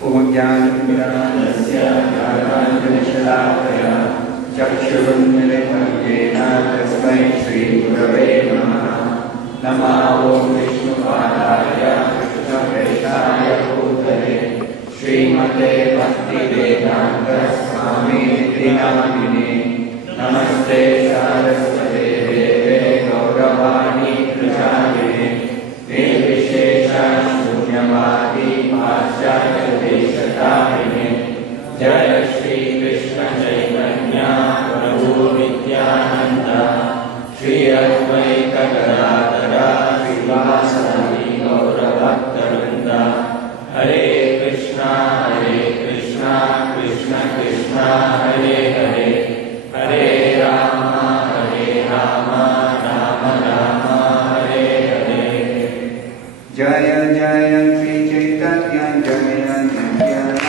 ज्ञानस्य ज्ञानाञ्जनशलाकया चक्षुरुन्मिलितं येन तस्मै श्रीगुरवे नमः। नमो विष्णुपादाय कृष्णप्रेष्ठाय भूतले श्रीमते भक्तिवेदान्त स्वामिनिधि नामिने। नमस्ते सारस्वते देवे गौरवाणी प्रचारिणे निर्विशेष शून्यवादी पाश्चात्य देशतारिणे। जय श्री कृष्ण चैतन्य प्रभु नित्यानंद श्री अद्वैत गदाधर श्रीवासादि गौरभक्तवृंद। हरे कृष्णा कृष्ण कृष्ण हरे हरे, हरे राम राम राम हरे हरे। जय जय श्री चैतन्य जय नित्यानंद।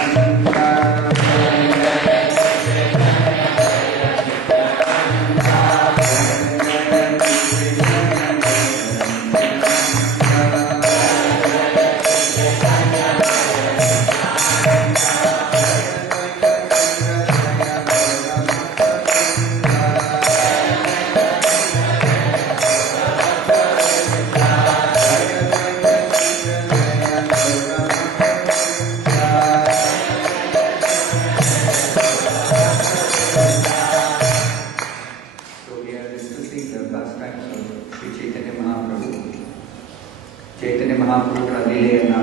ಚೈತನ್ಯ ಮಹಾಪ್ರಭುಗಳ ಲೀಲೆಯನ್ನು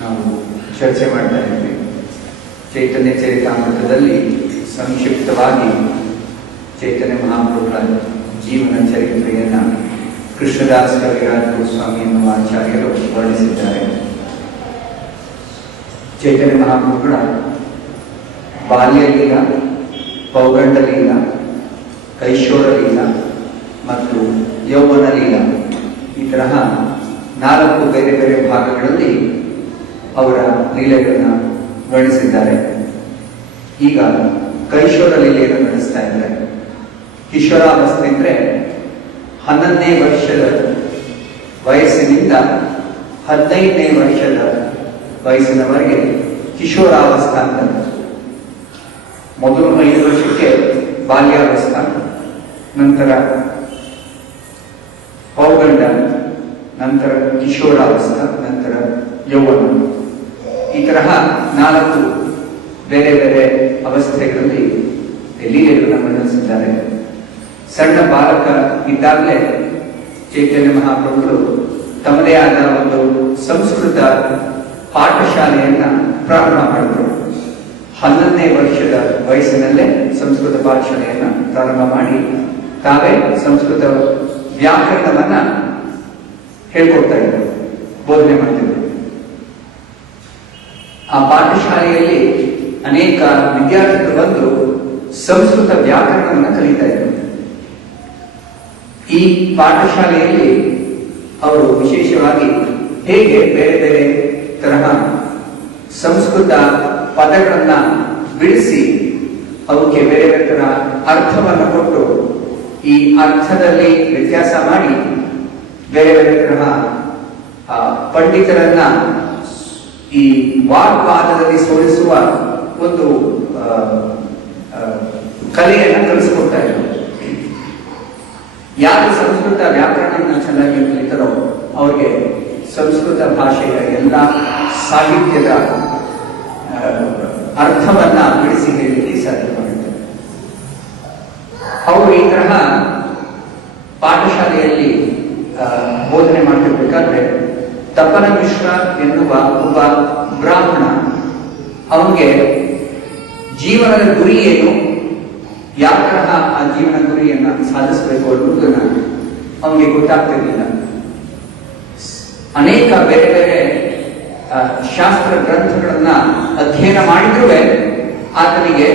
ನಾವು ಚರ್ಚೆ ಮಾಡ್ತಾ ಇದ್ವಿ. ಚೈತನ್ಯ ಚರಿತಾಮೃತದಲ್ಲಿ ಸಂಕ್ಷಿಪ್ತವಾಗಿ ಚೈತನ್ಯ ಮಹಾಪ್ರಭುಗಳ ಜೀವನ ಚರಿತ್ರೆಯನ್ನು ಕೃಷ್ಣದಾಸ ಕವಿರಾಜ ಗೋಸ್ವಾಮಿ ಎನ್ನುವ ಆಚಾರ್ಯರು ವರ್ಣಿಸಿದ್ದಾರೆ. ಚೈತನ್ಯ ಮಹಾಪ್ರಭುಗಳ ಬಾಲ್ಯಲೀಲ, ಪೌಗಂಡ ಲೀಲ, ಕೈಶೋರ ಲೀಲ ಮತ್ತು ಯೌವನ ಲೀಲ, ಈ ತರಹ 4 ಬೇರೆ ಬೇರೆ ಭಾಗಗಳಲ್ಲಿ ಅವರ ಲೀಲೆಗಳನ್ನು ವರ್ಣಿಸಿದ್ದಾರೆ. ಈಗ ಕೈಶೋರ ಲೀಲೆಯನ್ನು ನಡೆಸ್ತಾ ಇದ್ದಾರೆ. ಕಿಶೋರಾವಸ್ಥೆ ಅಂದರೆ 11ನೇ ವರ್ಷದ ವಯಸ್ಸಿನಿಂದ 15ನೇ ವರ್ಷದ ವಯಸ್ಸಿನವರೆಗೆ ಕಿಶೋರಾವಸ್ಥಾ ಅಂತ. ಮೊದಲು 5 ವರ್ಷಕ್ಕೆ ಬಾಲ್ಯಾವಸ್ಥಾ, ನಂತರ ಪೌಗಂಡ, ನಂತರ ಕಿಶೋರಾವಸ್ಥಾ, ನಂತರ ಯೌವನ. ಈ ತರಹ 4 ಬೇರೆ ಬೇರೆ ಅವಸ್ಥೆಗಳಲ್ಲಿ ಲೀಲೆಗಳನ್ನು ವರ್ಣಿಸಿದ್ದಾರೆ. ಸಣ್ಣ ಬಾಲಕ ಇದ್ದಾಗಲೇ ಚೈತನ್ಯ ಮಹಾಪ್ರಭುಗಳು ತಮ್ಮದೇ ಆದ ಒಂದು ಸಂಸ್ಕೃತ ಪಾಠಶಾಲೆಯನ್ನ ಪ್ರಾರಂಭ ಮಾಡಿದರು. 11ನೇ ವರ್ಷದ ವಯಸ್ಸಿನಲ್ಲೇ ಸಂಸ್ಕೃತ ಪಾಠಶಾಲೆಯನ್ನ ಪ್ರಾರಂಭ ಮಾಡಿ ತಾವೇ ಸಂಸ್ಕೃತ ವ್ಯಾಕರಣವನ್ನ ಹೇಳ್ಕೊಡ್ತಾ ಇದ್ರು, ಬೋಧನೆ ಮಾಡ್ತಿದ್ರು. ಆ ಪಾಠಶಾಲೆಯಲ್ಲಿ ಅನೇಕ ವಿದ್ಯಾರ್ಥಿಗಳು ಬಂದು ಸಂಸ್ಕೃತ ವ್ಯಾಕರಣವನ್ನು ಕಲಿತಾ ಇದ್ರು. ಈ ಪಾಠಶಾಲೆಯಲ್ಲಿ ಅವರು ವಿಶೇಷವಾಗಿ ಹೇಗೆ ಬೇರೆ ಬೇರೆ ತರಹ ಸಂಸ್ಕೃತ ಪದಗಳನ್ನ ಬಿಡಿಸಿ ಅವಕ್ಕೆ ಬೇರೆ ಬೇರೆ ತರ ಅರ್ಥವನ್ನು ಕೊಟ್ಟು ಈ ಅರ್ಥದಲ್ಲಿ ವ್ಯತ್ಯಾಸ ಮಾಡಿ ಬೇರೆ ಬೇರೆ ತರಹ ಪಂಡಿತರನ್ನ ಈ ವಾಗ್ವಾದದಲ್ಲಿ ಸೋಲಿಸುವ ಒಂದು ಕಲೆಯನ್ನು ಕಲಿಸಿಕೊಡ್ತಾ ಇದ್ರು. ಯಾರು ಸಂಸ್ಕೃತ ವ್ಯಾಕರಣವನ್ನು ಚೆನ್ನಾಗಿ ಕಲಿತಾರೋ ಅವ್ರಿಗೆ ಸಂಸ್ಕೃತ ಭಾಷೆಯ ಎಲ್ಲ ಸಾಹಿತ್ಯದ ಅರ್ಥವನ್ನ ಬಿಡಿಸಿ ಹೇಳಲಿಕ್ಕೆ ಸಾಧ್ಯವಾಗುತ್ತೆ. ಅವರು ಈ ತರಹ ಪಾಠಶಾಲೆಯಲ್ಲಿ ಬೋಧನೆ ಮಾಡ್ತಿರ್ಬೇಕಾದ್ರೆ ತಪನ ಮಿಶ್ರ ಎನ್ನುವ ಒಬ್ಬ ಬ್ರಾಹ್ಮಣ, ಅವನಿಗೆ ಜೀವನದ ಗುರಿ ಏನು, ಯಾವ ತರಹ ಆ ಜೀವನ ಗುರಿಯನ್ನ ಸಾಧಿಸಬೇಕು ಅನ್ನೋದನ್ನ ಅವನಿಗೆ ಗೊತ್ತಾಗ್ತಿರ್ಲಿಲ್ಲ. ಅನೇಕ ಬೇರೆ ಬೇರೆ ಶಾಸ್ತ್ರ ಗ್ರಂಥಗಳನ್ನ ಅಧ್ಯಯನ ಮಾಡಿದ್ರೂ ಆತನಿಗೆ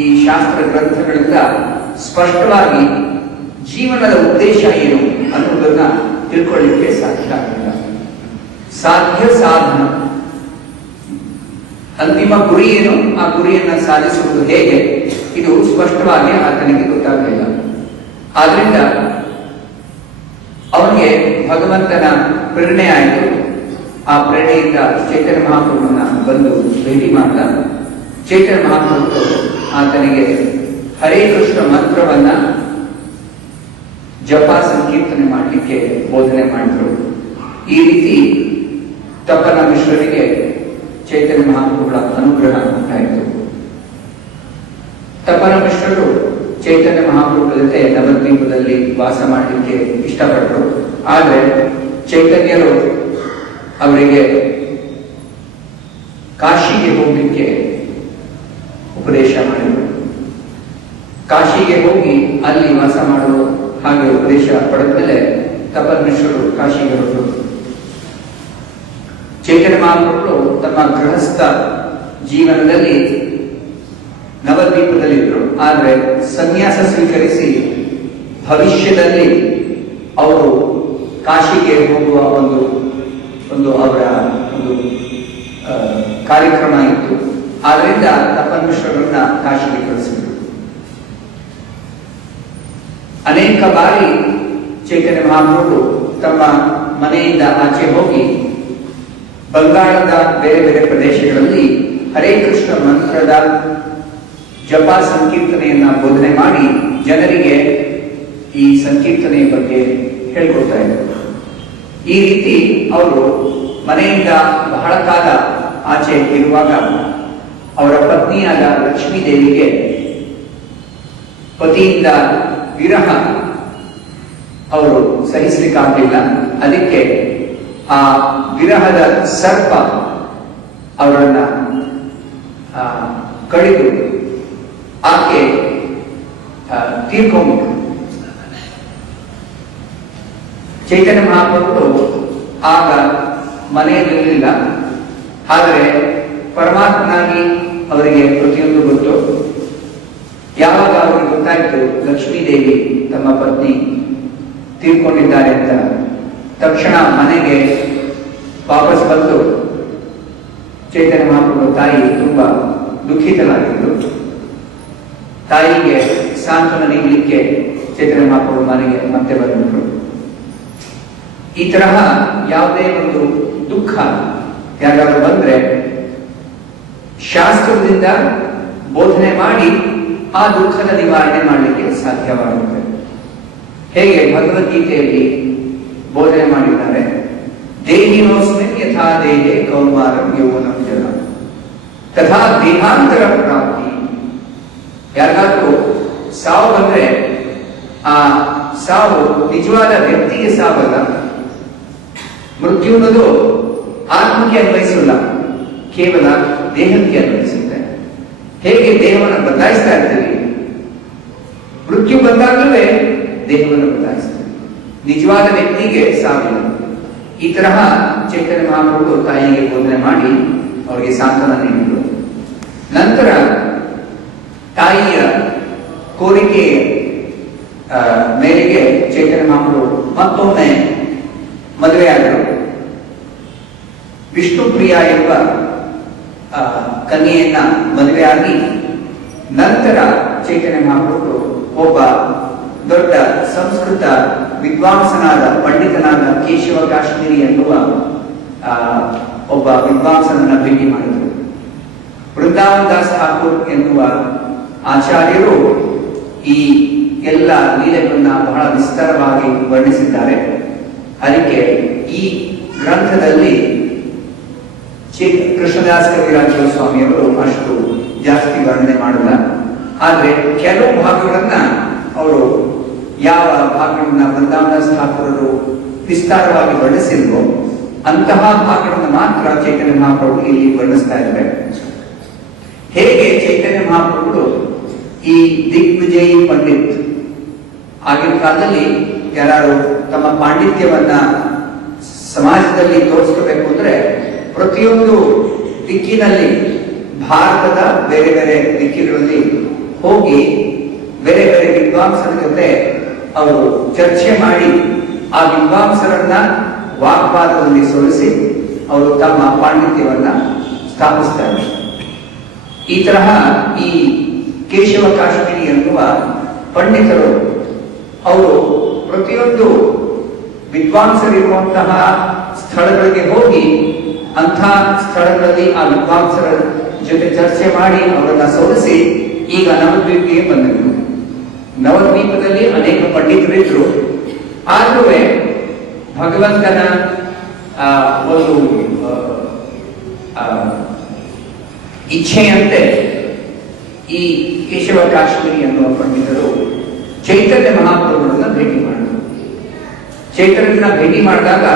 ಈ ಶಾಸ್ತ್ರ ಗ್ರಂಥಗಳಿಂದ ಸ್ಪಷ್ಟವಾಗಿ ಜೀವನದ ಉದ್ದೇಶ ಏನು ಅನ್ನೋದನ್ನ ತಿಳ್ಕೊಳ್ಳಿಕ್ಕೆ ಸಾಧ್ಯ ಆಗಲಿಲ್ಲ. ಸಾಧ್ಯ ಸಾಧನ, ಅಂತಿಮ ಗುರಿ ಏನು, ಆ ಗುರಿಯನ್ನ ಸಾಧಿಸುವುದು ಹೇಗೆ, ಇದು ಸ್ಪಷ್ಟವಾಗಿ ಆತನಿಗೆ ಗೊತ್ತಾಗಲಿಲ್ಲ. ಆದ್ರಿಂದ ಅವನಿಗೆ ಭಗವಂತನ ಪ್ರೇರಣೆ ಆಯಿತು. ಆ ಪ್ರೇರಣೆ ಕಡೆಯಿಂದ ಚೈತನ್ಯ ಮಹಾಪ್ರಭುವನ್ನ ಬಂದು ಭೇಟಿ ಮಾಡಿದ. ಚೈತನ್ಯ ಮಹಾಪ್ರಭು ಆತನಿಗೆ ಹರೇ ಕೃಷ್ಣ ಮಂತ್ರವನ್ನ ಜಪ ಸಂಕೀರ್ತನೆ ಮಾಡಲಿಕ್ಕೆ ಬೋಧನೆ ಮಾಡಿದ್ರು. ಈ ರೀತಿ ತಪನ ಮಿಶ್ರರಿಗೆ ಚೈತನ್ಯ ಮಹಾಪ್ರಭುಗಳ ಅನುಗ್ರಹ ಉಂಟಾಯಿತು. ತಪನ ಮಿಶ್ರರು ಚೈತನ್ಯ ಮಹಾಪ್ರಭುಗಳ ಜೊತೆ ನವದ್ವೀಪದಲ್ಲಿ ವಾಸ ಮಾಡಲಿಕ್ಕೆ ಇಷ್ಟಪಟ್ಟರು. ಆದರೆ ಚೈತನ್ಯರು ಅವರಿಗೆ ಕಾಶಿಗೆ ಹೋಗಲಿಕ್ಕೆ ಉಪದೇಶ ಮಾಡಿದರು. ಕಾಶಿಗೆ ಹೋಗಿ ಅಲ್ಲಿ ವಾಸ ಮಾಡುವ ಹಾಗೆ ಉಪದೇಶ ಪಡೆದ ಮೇಲೆ ತಪನ ಮಿಶ್ರರು ಕಾಶಿಗೆ ಹೊರಟರು. ಚೈತನ್ಯ ಮಹಾಪ್ರಭುಗಳು ತಮ್ಮ ಗೃಹಸ್ಥ ಜೀವನದಲ್ಲಿ ನವದ್ವೀಪದಲ್ಲಿದ್ದರು. ಆದರೆ ಸನ್ಯಾಸ ಸ್ವೀಕರಿಸಿ ಭವಿಷ್ಯದಲ್ಲಿ ಅವರು ಕಾಶಿಗೆ ಹೋಗುವ ಒಂದು ಅವರ ಒಂದು ಕಾರ್ಯಕ್ರಮ ಇತ್ತು. ಆದ್ರಿಂದ ತಪನ ಮಿಶ್ರರನ್ನ ಕಾಶಿಗೆ ಕಳಿಸಿದರು. ಅನೇಕ ಬಾರಿ ಚೈತನ್ಯ ಮಹಾಪ್ರಭು ತಮ್ಮ ಮನೆಯಿಂದ ಆಚೆ ಹೋಗಿ ಬಂಗಾಳದ ಬೇರೆ ಬೇರೆ ಪ್ರದೇಶಗಳಲ್ಲಿ ಹರೇ ಕೃಷ್ಣ ಮಂತ್ರದ ಜಪ ಸಂಕೀರ್ತನೆಯನ್ನ ಬೋಧನೆ ಮಾಡಿ ಜನರಿಗೆ ಈ ಸಂಕೀರ್ತನೆಯ ಬಗ್ಗೆ ಹೇಳ್ಕೊಡ್ತಾ ಇದ್ದರು. ಈ ರೀತಿ ಅವರು ಮನೆಯಿಂದ ಬಹಳ ಕಾಲ ಆಚೆ ಇರುವಾಗ ಅವರ ಪತ್ನಿಯಾದ ಲಕ್ಷ್ಮೀದೇವಿಗೆ ಪತಿಯಿಂದ ವಿರಹ ಅವರು ಸಹಿಸಲಿಕ್ಕಾಗಲಿಲ್ಲ. ಅದಕ್ಕೆ ಆ ವಿರಹದ ಸರ್ಪ ಅವರನ್ನ ಕಡಿದು ಆಕೆ ತೀರ್ಕೊಂಡ್ಬಿಟ್ರು. ಚೈತನ್ಯ ಮಹಾಪ್ರಭುಗಳು ಆಗ ಮನೆಯಲ್ಲಿರಲಿಲ್ಲ. ಆದರೆ ಪರಮಾತ್ಮನಾಗಿ ಅವರಿಗೆ ಪ್ರತಿಯೊಂದು ಗೊತ್ತು. ಯಾವಾಗ ಅವರಿಗೆ ಗೊತ್ತಾಯಿತು ಲಕ್ಷ್ಮೀದೇವಿ ತಮ್ಮ ಪತ್ನಿ ತೀರ್ಕೊಂಡಿದ್ದಾರೆ ಅಂತ, ತಕ್ಷಣ ಮನೆಗೆ ವಾಪಸ್ ಬಂದು ಚೈತನ್ಯ ಮಹಾಪ್ರಭು ತಾಯಿ ತುಂಬಾ ದುಃಖಿತರಾಗಿದ್ದರು. ತಾಯಿಗೆ ಸಾಂತ್ವನ ನೀಡಲಿಕ್ಕೆ ಚೈತನ್ಯ ಮಹಾಪ್ರಭು ಮನೆಗೆ ಮತ್ತೆ ಬಂದ್ಬಿಟ್ರು. ಈ ತರಹ ಯಾವುದೇ ಒಂದು ದುಃಖ ಯಾರಾದ್ರೂ ಬಂದ್ರೆ ಶಾಸ್ತ್ರದಿಂದ ಬೋಧನೆ ಮಾಡಿ ಆ ದುಃಖದ ನಿವಾರಣೆ ಮಾಡಲಿಕ್ಕೆ ಸಾಧ್ಯವಾಗುತ್ತೆ. ಹೇಗೆ ಭಗವದ್ಗೀತೆಯಲ್ಲಿ ಬೋಧನೆ ಮಾಡಿದ್ದಾರೆ, ದೇಹಿನೋಸ್ಮಿನ್ ಯಥಾ ದೇಹೇ ಕೌಮಾರಂ ಯೌವನಂ ಜರ ತಥಾ ದೇಹಾಂತರ ಪ್ರಾಪ್ತಿ. ಯಾರಿಗಾದ್ರೂ ಸಾವು ಬಂದ್ರೆ ಆ ಸಾವು ನಿಜವಾದ ವ್ಯಕ್ತಿಗೆ ಸಾವಲ್ಲ. ಮೃತ್ಯು ಅನ್ನೋದು ಆತ್ಮಕ್ಕೆ ಅನ್ವಯಿಸಲ್ಲ, ಕೇವಲ ದೇಹಕ್ಕೆ ಅನ್ವಯಿಸುತ್ತೆ. ಹೇಗೆ ದೇಹವನ್ನು ಬದಲಾಯಿಸ್ತಾ ಇರ್ತೀವಿ, ಮೃತ್ಯು ಬಂದಾಗಲೇ ದೇಹವನ್ನು ಬದಲಾಯಿಸ್ತೀವಿ. ನಿಜವಾದ ವ್ಯಕ್ತಿಗೆ ಸಾವಿಲ್ಲ. ಈ ತರಹ ಚೈತನ್ಯ ಮಹಾಪ್ರಭು ತಾಯಿಗೆ ಬೋಧನೆ ಮಾಡಿ ಅವರಿಗೆ ಸಾಂತ್ವನ ನೀಡಿದರು. ನಂತರ ತಾಯಿಯ ಕೋರಿಕೆ ಮೇರೆಗೆ ಚೈತನ್ಯ ಮಹಾಪ್ರಭು ಮತ್ತೊಮ್ಮೆ ಮದುವೆಯಾದರು. ವಿಷ್ಣುಪ್ರಿಯ ಎಂಬ ಕನ್ಯೆಯನ್ನ ಮದುವೆಯಾಗಿ ನಂತರ ಚೈತನ್ಯ ಮಹಾಪ್ರಭು ಒಬ್ಬ ದೊಡ್ಡ ಸಂಸ್ಕೃತ ವಿದ್ವಾಂಸನಾದ ಪಂಡಿತನಾದ ಕೇಶವ ಕಾಶ್ಮೀರಿ ಎನ್ನುವ ಒಬ್ಬ ವಿದ್ವಾಂಸನನ್ನ ಭೇಟಿ ಮಾಡಿದರು. ವೃಂದಾವನ್ ದಾಸ್ ಠಾಕೂರ್ ಎನ್ನುವ ಆಚಾರ್ಯರು ಈ ಎಲ್ಲ ಲೀಲೆಗಳನ್ನ ಬಹಳ ವಿಸ್ತಾರವಾಗಿ ವರ್ಣಿಸಿದ್ದಾರೆ. ಅದಕ್ಕೆ ಈ ಗ್ರಂಥದಲ್ಲಿ ಕೃಷ್ಣದಾಸ್ ಕವಿರಾಜ ಸ್ವಾಮಿಯವರು ಅಷ್ಟು ಜಾಸ್ತಿ ವರ್ಣನೆ ಮಾಡಲ್ಲ. ಆದ್ರೆ ಕೆಲವು ಭಾಗಗಳನ್ನ ಅವರು ಯಾವ ಭಾಗಗಳನ್ನ ವೃಂದಾವನ್ ಠಾಕೂರರು ವಿಸ್ತಾರವಾಗಿ ವರ್ಣಿಸಿಲ್ವೋ ಅಂತಹ ಭಾಗಗಳನ್ನ ಮಾತ್ರ ಚೈತನ್ಯ ಮಹಾಪ್ರಭು ಇಲ್ಲಿ ವರ್ಣಿಸ್ತಾ ಇದ್ದಾರೆ. ಹೇಗೆ ಚೈತನ್ಯ ಮಹಾಪ್ರಭುಗಳು ಈ ದಿಗ್ವಿಜಯಿ ಪಂಡಿತ್ ಆಗಿನ ಕಾಲದಲ್ಲಿ ಯಾರು ತಮ್ಮ ಪಾಂಡಿತ್ಯವನ್ನ ಸಮಾಜದಲ್ಲಿ ತೋರಿಸ್ಕೋಬೇಕು ಅಂದ್ರೆ ಪ್ರತಿಯೊಂದು ದಿಕ್ಕಿನಲ್ಲಿ ಭಾರತದ ಬೇರೆ ಬೇರೆ ದಿಕ್ಕಿಗಳಲ್ಲಿ ಹೋಗಿ ಬೇರೆ ಬೇರೆ ವಿದ್ವಾಂಸರ ಜೊತೆ ಅವರು ಚರ್ಚೆ ಮಾಡಿ ಆ ವಿದ್ವಾಂಸರನ್ನ ವಾಗ್ವಾದದಲ್ಲಿ ಸೋಲಿಸಿ ಅವರು ತಮ್ಮ ಪಾಂಡಿತ್ಯವನ್ನ ಸ್ಥಾಪಿಸ್ತಾರೆ. ಈ ತರಹ ಈ ಕೇಶವ ಕಾಶ್ಮೀರಿ ಎನ್ನುವ ಪಂಡಿತರು ಅವರು ಪ್ರತಿಯೊಂದು ವಿದ್ವಾಂಸರಿರುವಂತಹ ಸ್ಥಳಗಳಿಗೆ ಹೋಗಿ ಅಂಥ ಸ್ಥಳಗಳಲ್ಲಿ ಆ ವಿದ್ವಾಂಸರ ಜೊತೆ ಚರ್ಚೆ ಮಾಡಿ ಅವರನ್ನ ಸೋಲಿಸಿ ಈಗ ನವದ್ವೀಪಿಗೆ ಬಂದರು. ನವದ್ವೀಪದಲ್ಲಿ ಅನೇಕ ಪಂಡಿತರಿದ್ರು. ಆದ್ರೂ ಭಗವಂತನ ಒಂದು ಇಚ್ಛೆಯಂತೆ ಈ ಕೇಶವ ಕಾಶ್ಮೀರಿ ಎನ್ನುವ ಪಂಡಿತರು ಚೈತನ್ಯ ಮಹಾಪ್ರಭುಗಳನ್ನ ಭೇಟಿ ಮಾಡಿದರು. ಚೈತನ್ಯನ ಭೇಟಿ ಮಾಡಿದಾಗ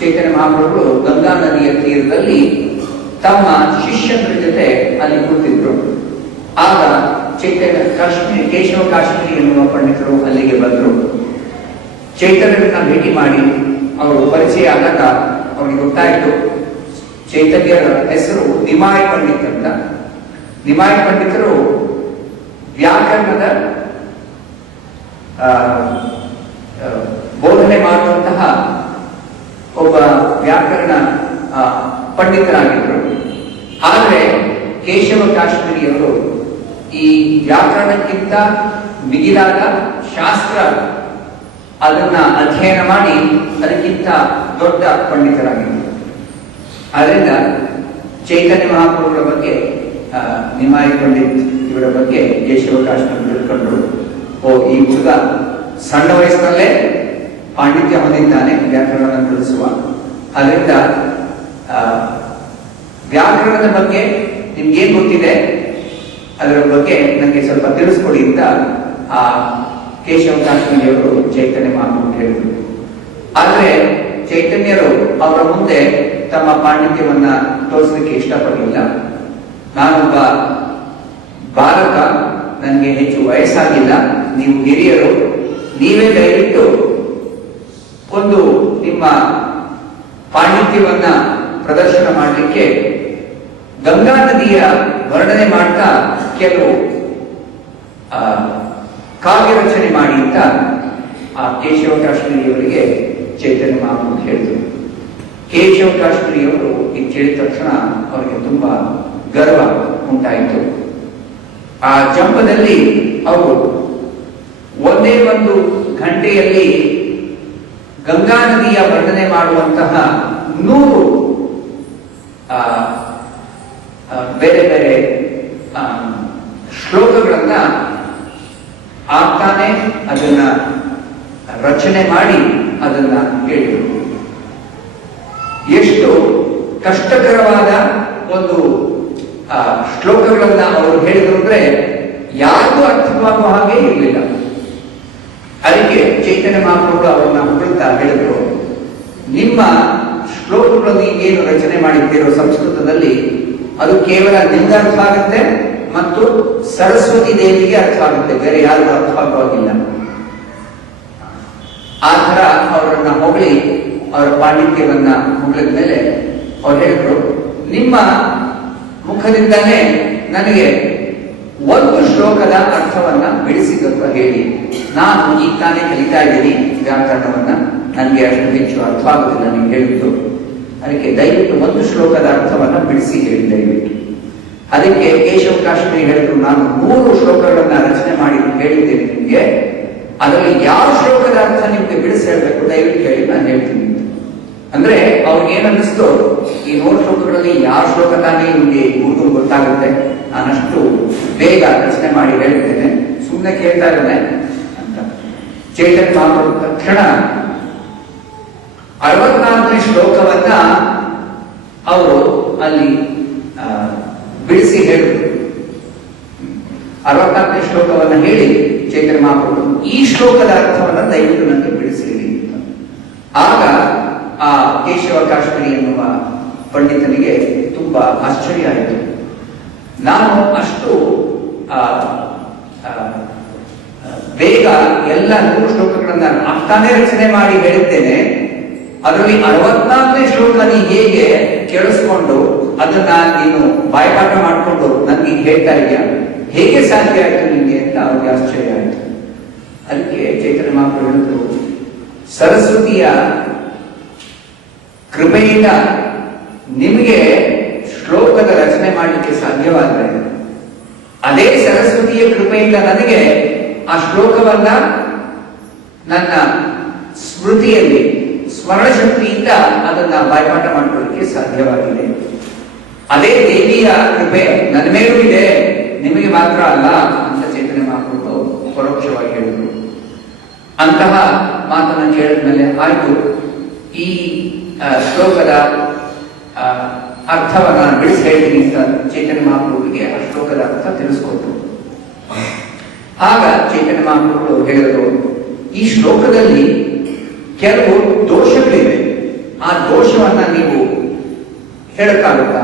ಚೈತನ್ಯ ಮಹಾಪ್ರಭುಗಳು ಗಂಗಾ ನದಿಯ ತೀರದಲ್ಲಿ ತಮ್ಮ ಶಿಷ್ಯರ ಜೊತೆ ಅಲ್ಲಿ ಕೂತಿದ್ರು. ಆಗ ಚೈತನ್ಯ ಕೇಶವ ಕಾಶ್ಮೀರಿ ಎನ್ನುವ ಪಂಡಿತರು ಅಲ್ಲಿಗೆ ಬಂದರು. ಚೈತನ್ಯನ ಭೇಟಿ ಮಾಡಿ ಅವರು ಪರಿಚಯ ಆದಾಗ ಅವರಿಗೆ ಗೊತ್ತಾಯಿತು ಚೈತನ್ಯರ ಹೆಸರು ನಿಮಾಯ್ ಪಂಡಿತ್ ಅಂತ. ನಿಮಾಯ್ ಪಂಡಿತರು ವ್ಯಾಕರಣದ ಬೋಧನೆ ಮಾಡುವಂತಹ ಒಬ್ಬ ವ್ಯಾಕರಣ ಪಂಡಿತರಾಗಿದ್ದರು. ಆದರೆ ಕೇಶವ ಕಾಶ್ಮೀರಿಯವರು ಈ ವ್ಯಾಕರಣಕ್ಕಿಂತ ಮಿಗಿಲಾದ ಶಾಸ್ತ್ರ ಅದನ್ನ ಅಧ್ಯಯನ ಮಾಡಿ ಅದಕ್ಕಿಂತ ದೊಡ್ಡ ಪಂಡಿತರಾಗಿದ್ದರು. ಆದ್ರಿಂದ ಚೈತನ್ಯ ಮಹಾಪ್ರಭುಗಳ ಬಗ್ಗೆ ನಿಮಾಯ್ ಪಂಡಿತ್ ಇವರ ಬಗ್ಗೆ ಕೇಶವ ಕಾಶ್ಮೀರಿ ತಿಳ್ಕೊಂಡ್ರು. ಈ ಹುಡುಗ ಸಣ್ಣ ವಯಸ್ಸಿನಲ್ಲೇ ಪಾಂಡಿತ್ಯ ಹೊಂದಿದ್ದಾನೆ ವ್ಯಾಕರಣ ಕಲಿಸುವ. ಅದರಿಂದ ವ್ಯಾಕರಣದ ಬಗ್ಗೆ ನಿಮ್ಗೇನ್ ಗೊತ್ತಿದೆ ಅದರ ಬಗ್ಗೆ ನನಗೆ ಸ್ವಲ್ಪ ತಿಳಿಸ್ಕೊಡಿ ಅಂತ ಆ ಕೇಶವ ಕಾಶ್ಮೀರಿಯವರು ಚೈತನ್ಯ ಮಹಾಪ್ರಭು ಹೇಳಿದರು. ಆದರೆ ಚೈತನ್ಯರು ಅವರ ಮುಂದೆ ತಮ್ಮ ಪಾಂಡಿತ್ಯವನ್ನ ತೋರಿಸಲಿಕ್ಕೆ ಇಷ್ಟಪಡಲಿಲ್ಲ. ನಾನೊಬ್ಬ ಬಾಲಕ, ನನಗೆ ಹೆಚ್ಚು ವಯಸ್ಸಾಗಿಲ್ಲ, ನೀವು ಹಿರಿಯರು, ನೀವೇ ದಯವಿಟ್ಟು ಒಂದು ನಿಮ್ಮ ಪಾಂಡಿತ್ಯವನ್ನ ಪ್ರದರ್ಶನ ಮಾಡಲಿಕ್ಕೆ ಗಂಗಾ ನದಿಯ ವರ್ಣನೆ ಮಾಡ್ತಾ ಕೆಲವು ಕಾವ್ಯ ರಚನೆ ಮಾಡಿ ಅಂತ ಆ ಕೇಶವ ಕಾಶ್ಮೀರಿಯವರಿಗೆ ಚೈತನ್ಯ ಮಹಾಪ್ರಭು ಹೇಳಿದರು. ಕೇಶವ ಕಾಶ್ಮೀರಿಯವರು ಇದು ಕೇಳಿದ ತಕ್ಷಣ ಅವರಿಗೆ ತುಂಬಾ ಗರ್ವ ಉಂಟಾಯಿತು. ಆ ಜಂಪದಲ್ಲಿ ಅವರು ಒಂದೇ ಒಂದು ಗಂಟೆಯಲ್ಲಿ ಗಂಗಾ ನದಿಯ ವರ್ಣನೆ ಮಾಡುವಂತಹ 100 ಬೇರೆ ಬೇರೆ ಶ್ಲೋಕಗಳನ್ನ ಆಗ್ತಾನೆ ಅದನ್ನ ರಚನೆ ಮಾಡಿ ಅದನ್ನ ಹೇಳಿದರು. ಎಷ್ಟು ಕಷ್ಟಕರವಾದ ಒಂದು ಶ್ಲೋಕಗಳನ್ನ ಅವರು ಹೇಳಿದ್ರು ಅಂದ್ರೆ ಯಾರಿಗೂ ಅರ್ಥವಾಗುವ ಹಾಗೆ ಇರಲಿಲ್ಲ. ಅದಕ್ಕೆ ಚೈತನ್ಯ ಮಹಾಪ್ರಭು ಅವರನ್ನ ಹೊಗಳ್ತಾ ಹೇಳಿದ್ರು, ನಿಮ್ಮ ಶ್ಲೋಕಗಳಲ್ಲಿ ಏನು ರಚನೆ ಮಾಡಿದ್ದೀರೋ ಸಂಸ್ಕೃತದಲ್ಲಿ ಅದು ಕೇವಲ ನಿಮ್ಗೆ ಅರ್ಥ ಆಗುತ್ತೆ ಮತ್ತು ಸರಸ್ವತಿ ದೇವಿಗೆ ಅರ್ಥ ಆಗುತ್ತೆ, ಬೇರೆ ಯಾರಿಗೂ ಅರ್ಥವಾಗುವಾಗಿಲ್ಲ. ಆ ತರ ಅವರನ್ನ ಹೊಗಳಿ ಅವರ ಪಾಂಡಿತ್ಯವನ್ನ ಹೊಗಳಿದ ಮೇಲೆ ಅವ್ರು ಹೇಳಿದ್ರು, ನಿಮ್ಮ ಮುಖದಿಂದಲೇ ನನಗೆ ಒಂದು ಶ್ಲೋಕದ ಅರ್ಥವನ್ನ ಬಿಡಿಸಿದಪ್ಪ ಹೇಳಿ. ನಾನು ಈಗ ತಾನೇ ಕಲಿತಾ ಇದ್ದೀನಿ ವ್ಯಾಕರಣವನ್ನ, ನನಗೆ ಅಷ್ಟು ಹೆಚ್ಚು ಅರ್ಥವಾಗುತ್ತಿಲ್ಲ ನೀವು ಹೇಳಿದ್ದು, ಅದಕ್ಕೆ ದಯವಿಟ್ಟು ಒಂದು ಶ್ಲೋಕದ ಅರ್ಥವನ್ನ ಬಿಡಿಸಿ ಹೇಳಿ ದಯವಿಟ್ಟು. ಅದಕ್ಕೆ ಕೇಶವ ಕಾಶ್ಮೀರಿ ಹೇಳಿದ್ರು, ನಾನು 100 ಶ್ಲೋಕಗಳನ್ನ ರಚನೆ ಮಾಡಿ ಹೇಳಿದ್ದೇನೆ ನಿಮ್ಗೆ, ಅದರಲ್ಲಿ ಯಾವ ಶ್ಲೋಕದ ಅರ್ಥ ನಿಮ್ಗೆ ಬಿಡಿಸಿ ಹೇಳ್ಬೇಕು ದಯವಿಟ್ಟು ಹೇಳಿ ನಾನು ಹೇಳ್ತೀನಿ. ಅಂದ್ರೆ ಅವ್ರಿಗೆ ಏನನ್ನಿಸ್ತು, ಈ 100 ಶ್ಲೋಕಗಳಲ್ಲಿ ಯಾವ ಶ್ಲೋಕ ತಾನೇ ನಿಮ್ಗೆ ಗುರುತು ಗೊತ್ತಾಗುತ್ತೆ, ನಾನಷ್ಟು ಬೇಗ ರಚನೆ ಮಾಡಿ ಹೇಳ್ತೇನೆ, ಸುಮ್ಮನೆ ಕೇಳ್ತಾ ಇದ್ದೇನೆ ಅಂತ. ಚೈತನ್ಯ ಮಹಾಪ್ರಭು ತಕ್ಷಣ 64ನೇ ಶ್ಲೋಕವನ್ನ ಅವರು ಅಲ್ಲಿ ಬಿಡಿಸಿ ಹೇಳಿದ್ರು. 64ನೇ ಶ್ಲೋಕವನ್ನ ಹೇಳಿ ಚೈತನ್ಯ ಮಹಾಪ್ರಭು ಈ ಶ್ಲೋಕದ ಅರ್ಥವನ್ನ ದಯವಿಟ್ಟು ನನಗೆ ಬಿಡಿಸಿ ಹೇಳಿ ಅಂತ. ಆಗ ಆ ಕೇಶವ ಕಾಶ್ಮೀರಿ ಎನ್ನುವ ಪಂಡಿತನಿಗೆ ತುಂಬಾ ಆಶ್ಚರ್ಯ ಆಯಿತು. ನಾನು ಅಷ್ಟು ಬೇಗ ಎಲ್ಲ 100 ಶ್ಲೋಕಗಳನ್ನ ಆಗ್ತಾನೆ ರಚನೆ ಮಾಡಿ ಹೇಳಿದ್ದೇನೆ, ಅದರಲ್ಲಿ 64ನೇ ಶ್ಲೋಕ ನೀ ಹೇಗೆ ಕೇಳಿಸ್ಕೊಂಡು ಅದನ್ನ ನೀನು ಬಾಯ್ಪಾಠ ಮಾಡಿಕೊಂಡು ನನ್ಗೆ ಹೇಳ್ತಾ ಇದೆಯಾ, ಹೇಗೆ ಸಾಧ್ಯ ಆಯ್ತು ನಿಮ್ಗೆ ಅಂತ ಅವ್ರಿಗೆ ಆಶ್ಚರ್ಯ ಆಯ್ತು. ಅದಕ್ಕೆ ಚೈತನ್ಯ ಮಹಾಪ್ರಭು ಹೇಳಿದ್ರು, ಸರಸ್ವತಿಯ ಕೃಪೆಯಿಂದ ನಿಮಗೆ ಶ್ಲೋಕದ ರಚನೆ ಮಾಡಲಿಕ್ಕೆ ಸಾಧ್ಯವಾದರೆ ಅದೇ ಸರಸ್ವತಿಯ ಕೃಪೆಯಿಂದ ನನಗೆ ಆ ಶ್ಲೋಕವನ್ನ ನನ್ನ ಸ್ಮೃತಿಯಲ್ಲಿ ಸ್ಮರಣ ಶಕ್ತಿಯಿಂದ ಅದನ್ನ ಬಾಯ್ಪಾಠ ಮಾಡ್ಕೊಳ್ಳಿಕ್ಕೆ ಸಾಧ್ಯವಾಗಿದೆ. ಅದೇ ದೇವಿಯ ಕೃಪೆ ನನ್ನ ಮೇಲೂ ಇದೆ, ನಿಮಗೆ ಮಾತ್ರ ಅಲ್ಲ ಅಂತ ಚೈತನ್ಯ ಮಹಾಪ್ರಭು ಪರೋಕ್ಷವಾಗಿ ಹೇಳಿದರು. ಅಂತಹ ಮಾತನ್ನು ಕೇಳಿದ ಮೇಲೆ ಆಯ್ತು, ಈ ಶ್ಲೋಕದ ಅರ್ಥವನ್ನ ಬಿಡಿಸಿ ಹೇಳ್ತೀನಿ ಅಂತ ಚೈತನ್ಯ ಮಹಾಪ್ರಭುವಿಗೆ ಆ ಶ್ಲೋಕದ ಅರ್ಥ ತಿಳಿಸ್ಕೊಟ್ರು. ಆಗ ಚೈತನ್ಯ ಮಹಾಪ್ರಭು ಹೇಳಿದರು, ಈ ಶ್ಲೋಕದಲ್ಲಿ ಕೆಲವು ದೋಷಗಳಿವೆ, ಆ ದೋಷವನ್ನ ನೀವು ಹೇಳಕ್ಕಾಗುತ್ತಾ?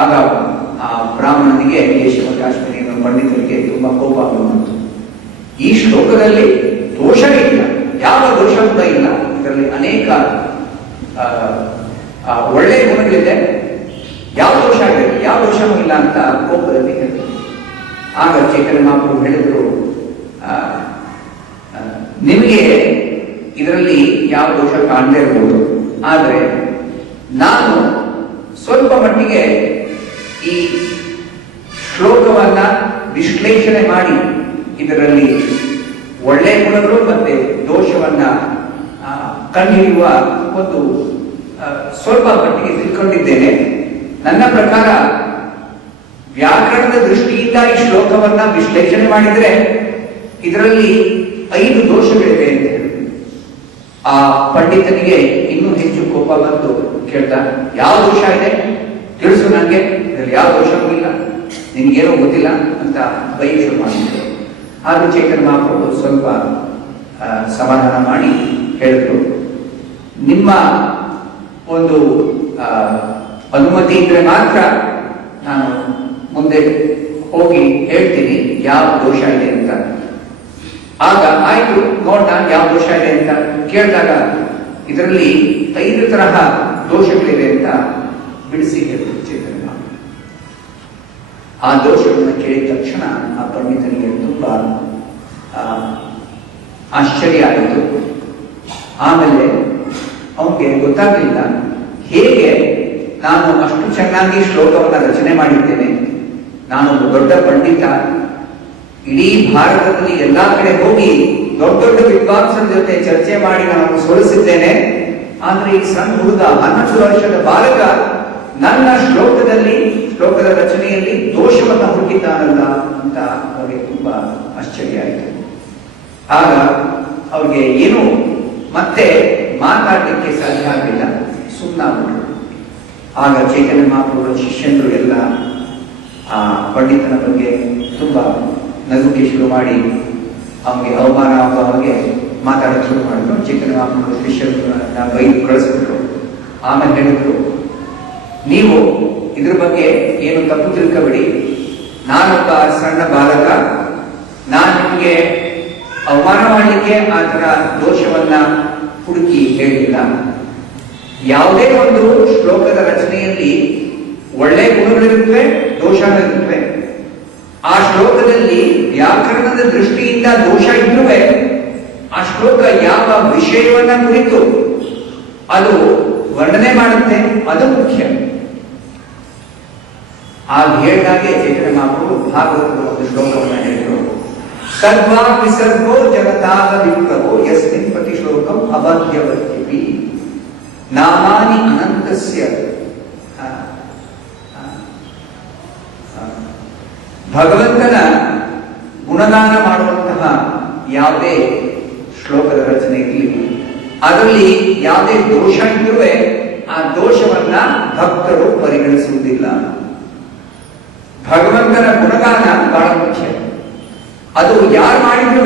ಆಗ ಆ ಬ್ರಾಹ್ಮಣನಿಗೆ ಕೇಶವ ಕಾಶ್ಮೀರಿ ಪಂಡಿತರಿಗೆ ತುಂಬಾ ಕೋಪ ಬಂತು. ಈ ಶ್ಲೋಕದಲ್ಲಿ ದೋಷವೇ ಇಲ್ಲ, ಯಾವ ದೋಷ ಕೂಡ ಇಲ್ಲ, ಇದರಲ್ಲಿ ಅನೇಕ ಒಳ್ಳೆಯ ಗುಣಗಳಿದೆ, ಯಾವ ದೋಷ ಇದೆ, ಯಾವ ದೋಷವೂ ಇಲ್ಲ ಅಂತ ಕೋಪದಲ್ಲಿ ಹೇಳಿದರು. ಆಗ ಚೈತನ್ಯ ಮಹಾಪ್ರಭು ಹೇಳಿದ್ರು, ನಿಮಗೆ ಇದರಲ್ಲಿ ಯಾವ ದೋಷ ಕಾಣದೇ ಇರಬಹುದು, ಆದರೆ ನಾನು ಸ್ವಲ್ಪ ಮಟ್ಟಿಗೆ ಈ ಶ್ಲೋಕವನ್ನ ವಿಶ್ಲೇಷಣೆ ಮಾಡಿ ಇದರಲ್ಲಿ ಒಳ್ಳೆಯ ಗುಣಗಳು ಮತ್ತೆ ದೋಷವನ್ನ ಕಂಡುಹಿಡಿಯುವ ಒಂದು ಸ್ವಲ್ಪ ಮಟ್ಟಿಗೆ ತಿಳ್ಕೊಂಡಿದ್ದೇನೆ. ನನ್ನ ಪ್ರಕಾರ ವ್ಯಾಕರಣದ ದೃಷ್ಟಿಯಿಂದ ಈ ಶ್ಲೋಕವನ್ನ ವಿಶ್ಲೇಷಣೆ ಮಾಡಿದ್ರೆ ಇದರಲ್ಲಿ 5 ದೋಷಗಳಿವೆ ಅಂತ ಹೇಳಿ ಆ ಪಂಡಿತನಿಗೆ ಇನ್ನೂ ಹೆಚ್ಚು ಕೋಪ ಬಂದು ಕೇಳ್ತಾ, ಯಾವ ದೋಷ ಇದೆ ತಿಳಿಸು ನನಗೆ, ಇದರಲ್ಲಿ ಯಾವ ದೋಷವೂ ಇಲ್ಲ, ನಿನ್ಗೇನೋ ಗೊತ್ತಿಲ್ಲ ಅಂತ ಬೈಕ್ ಶುರು ಮಾಡಿದ್ರು. ಆದ್ರೂ ಚೈತನ್ಯ ಮಹಾಪ್ರಭು ಸ್ವಲ್ಪ ಸಮಾಧಾನ ಮಾಡಿ ಹೇಳಿದ್ರು, ನಿಮ್ಮ ಒಂದು ಅನುಮತಿ ಇದ್ರೆ ಮಾತ್ರ ನಾನು ಮುಂದೆ ಹೋಗಿ ಹೇಳ್ತೀನಿ ಯಾವ ದೋಷ ಇದೆ ಅಂತ. ಆಗ ಆಯ್ತು ನೋಡ ಯಾವ ದೋಷ ಇದೆ ಅಂತ ಕೇಳಿದಾಗ ಇದರಲ್ಲಿ 5 ತರಹ ದೋಷಗಳಿವೆ ಅಂತ ಬಿಡಿಸಿ ಹೇಳಿದ್ರು ಚೈತನ್ಯ. ಆ ದೋಷಗಳನ್ನು ಕೇಳಿದ ತಕ್ಷಣ ಆ ಪಂಡಿತನಿಗೆ ತುಂಬಾ ಆಶ್ಚರ್ಯ ಆಯಿತು. ಆಮೇಲೆ ಅವನಿಗೆ ಗೊತ್ತಾಗಲಿಲ್ಲ, ಹೇಗೆ ನಾನು ಅಷ್ಟು ಚೆನ್ನಾಗಿ ಶ್ಲೋಕವನ್ನು ರಚನೆ ಮಾಡಿದ್ದೇನೆ, ನಾನು ಒಬ್ಬ ದೊಡ್ಡ ಪಂಡಿತ, ಇಡೀ ಭಾರತದಲ್ಲಿ ಎಲ್ಲಾ ಕಡೆ ಹೋಗಿ ದೊಡ್ಡ ದೊಡ್ಡ ವಿದ್ವಾಂಸರ ಜೊತೆ ಚರ್ಚೆ ಮಾಡಿ ನಾನು ಸೋಲಿಸಿದ್ದೇನೆ, ಆದ್ರೆ ಈ ಸಣ್ಣ ಹುಡುಗ 11 ವರ್ಷದ ಬಾಲಕ ನನ್ನ ಶ್ಲೋಕದ ರಚನೆಯಲ್ಲಿ ದೋಷವನ್ನು ಹುಡುಕಿದ್ದಾನಲ್ಲ ಅಂತ ಅವರಿಗೆ ತುಂಬಾ ಆಶ್ಚರ್ಯ ಆಯಿತು. ಆಗ ಅವ್ರಿಗೆ ಏನು ಮತ್ತೆ ಮಾತಾಡಲಿಕ್ಕೆ ಸಾಧ್ಯ ಆಗಲಿಲ್ಲ, ಸುಮ್ಮನಾಗ್ಬಿಟ್ರು. ಆಗ ಚೈತನ್ಯ ಮಹಾಪ್ರಭುಗಳ ಶಿಷ್ಯಂದ್ರು ಎಲ್ಲ ಆ ಪಂಡಿತನ ಬಗ್ಗೆ ತುಂಬಾ ನಗುಕ್ಕೆ ಶುರು ಮಾಡಿ ಅವನಿಗೆ ಅವಮಾನ ಅವನಿಗೆ ಮಾತಾಡಕ್ಕೆ ಶುರು ಮಾಡಿದ್ರು. ಚೈತನ್ಯ ಮಹಾಪ್ರಭುಗಳ ಶಿಷ್ಯರನ್ನ ಬೈದು ಕಳಿಸ್ಬಿಟ್ರು. ಆಮೇಲೆ ಹೇಳಿದ್ರು, ನೀವು ಇದ್ರ ಬಗ್ಗೆ ಏನು ತಪ್ಪು ತಿಳ್ಕೊಬೇಡಿ, ನಾನೊಬ್ಬ ಸಣ್ಣ ಬಾಲಕ, ನಾನು ನಿಮಗೆ ಅವಮಾನ ಮಾಡಲಿಕ್ಕೆ ಆ ತರ ದೋಷವನ್ನ ಹುಡುಕಿ ಹೇಳಿಲ್ಲ. ಯಾವುದೇ ಒಂದು ಶ್ಲೋಕದ ರಚನೆಯಲ್ಲಿ ಒಳ್ಳೆ ಗುಣಗಳಿರುತ್ತವೆ, ದೋಷಗಳಿರುತ್ತವೆ. ಆ ಶ್ಲೋಕದಲ್ಲಿ ವ್ಯಾಕರಣದ ದೃಷ್ಟಿಯಿಂದ ದೋಷ ಇದ್ರೂ ಆ ಶ್ಲೋಕ ಯಾವ ವಿಷಯವನ್ನ ಕುರಿತು ಅದು ವರ್ಣನೆ ಮಾಡುತ್ತೆ ಅದು ಮುಖ್ಯ. ಆಗ ಹೇಳಿದಾಗೆ ಚೈತನ್ಯ ಮಹಾಪ್ರಭು ಭಾಗವತದ ಒಂದು ಶ್ಲೋಕವನ್ನು ಹೇಳಿದರು, ಸರ್ವಾ ವಿಸರ್ಗೋ ಜಗತಾಹ ವಿಪ್ರವೋ ಯಸ್ಮಿನ್ ಪ್ರತಿ ಶ್ಲೋಕಂ ಅಬಾಧ್ಯವತ್ಯಪಿ ನಾಮಾನಿ ಅನಂತಸ್ಯ. ಭಗವಂತನ ಗುಣಗಾನ ಮಾಡುವಂತಹ ಯಾವುದೇ ಶ್ಲೋಕದ ರಚನೆ ಇರಲಿ, ಅದರಲ್ಲಿ ಯಾವುದೇ ದೋಷ ಇದ್ರೂ ಆ ದೋಷವನ್ನ ಭಕ್ತರು ಪರಿಗಣಿಸುವುದಿಲ್ಲ. ಭಗವಂತನ ಗುಣಗಾನ ಬಹಳ ಮುಖ್ಯ. ಅದು ಯಾರು ಮಾಡಿದ್ರು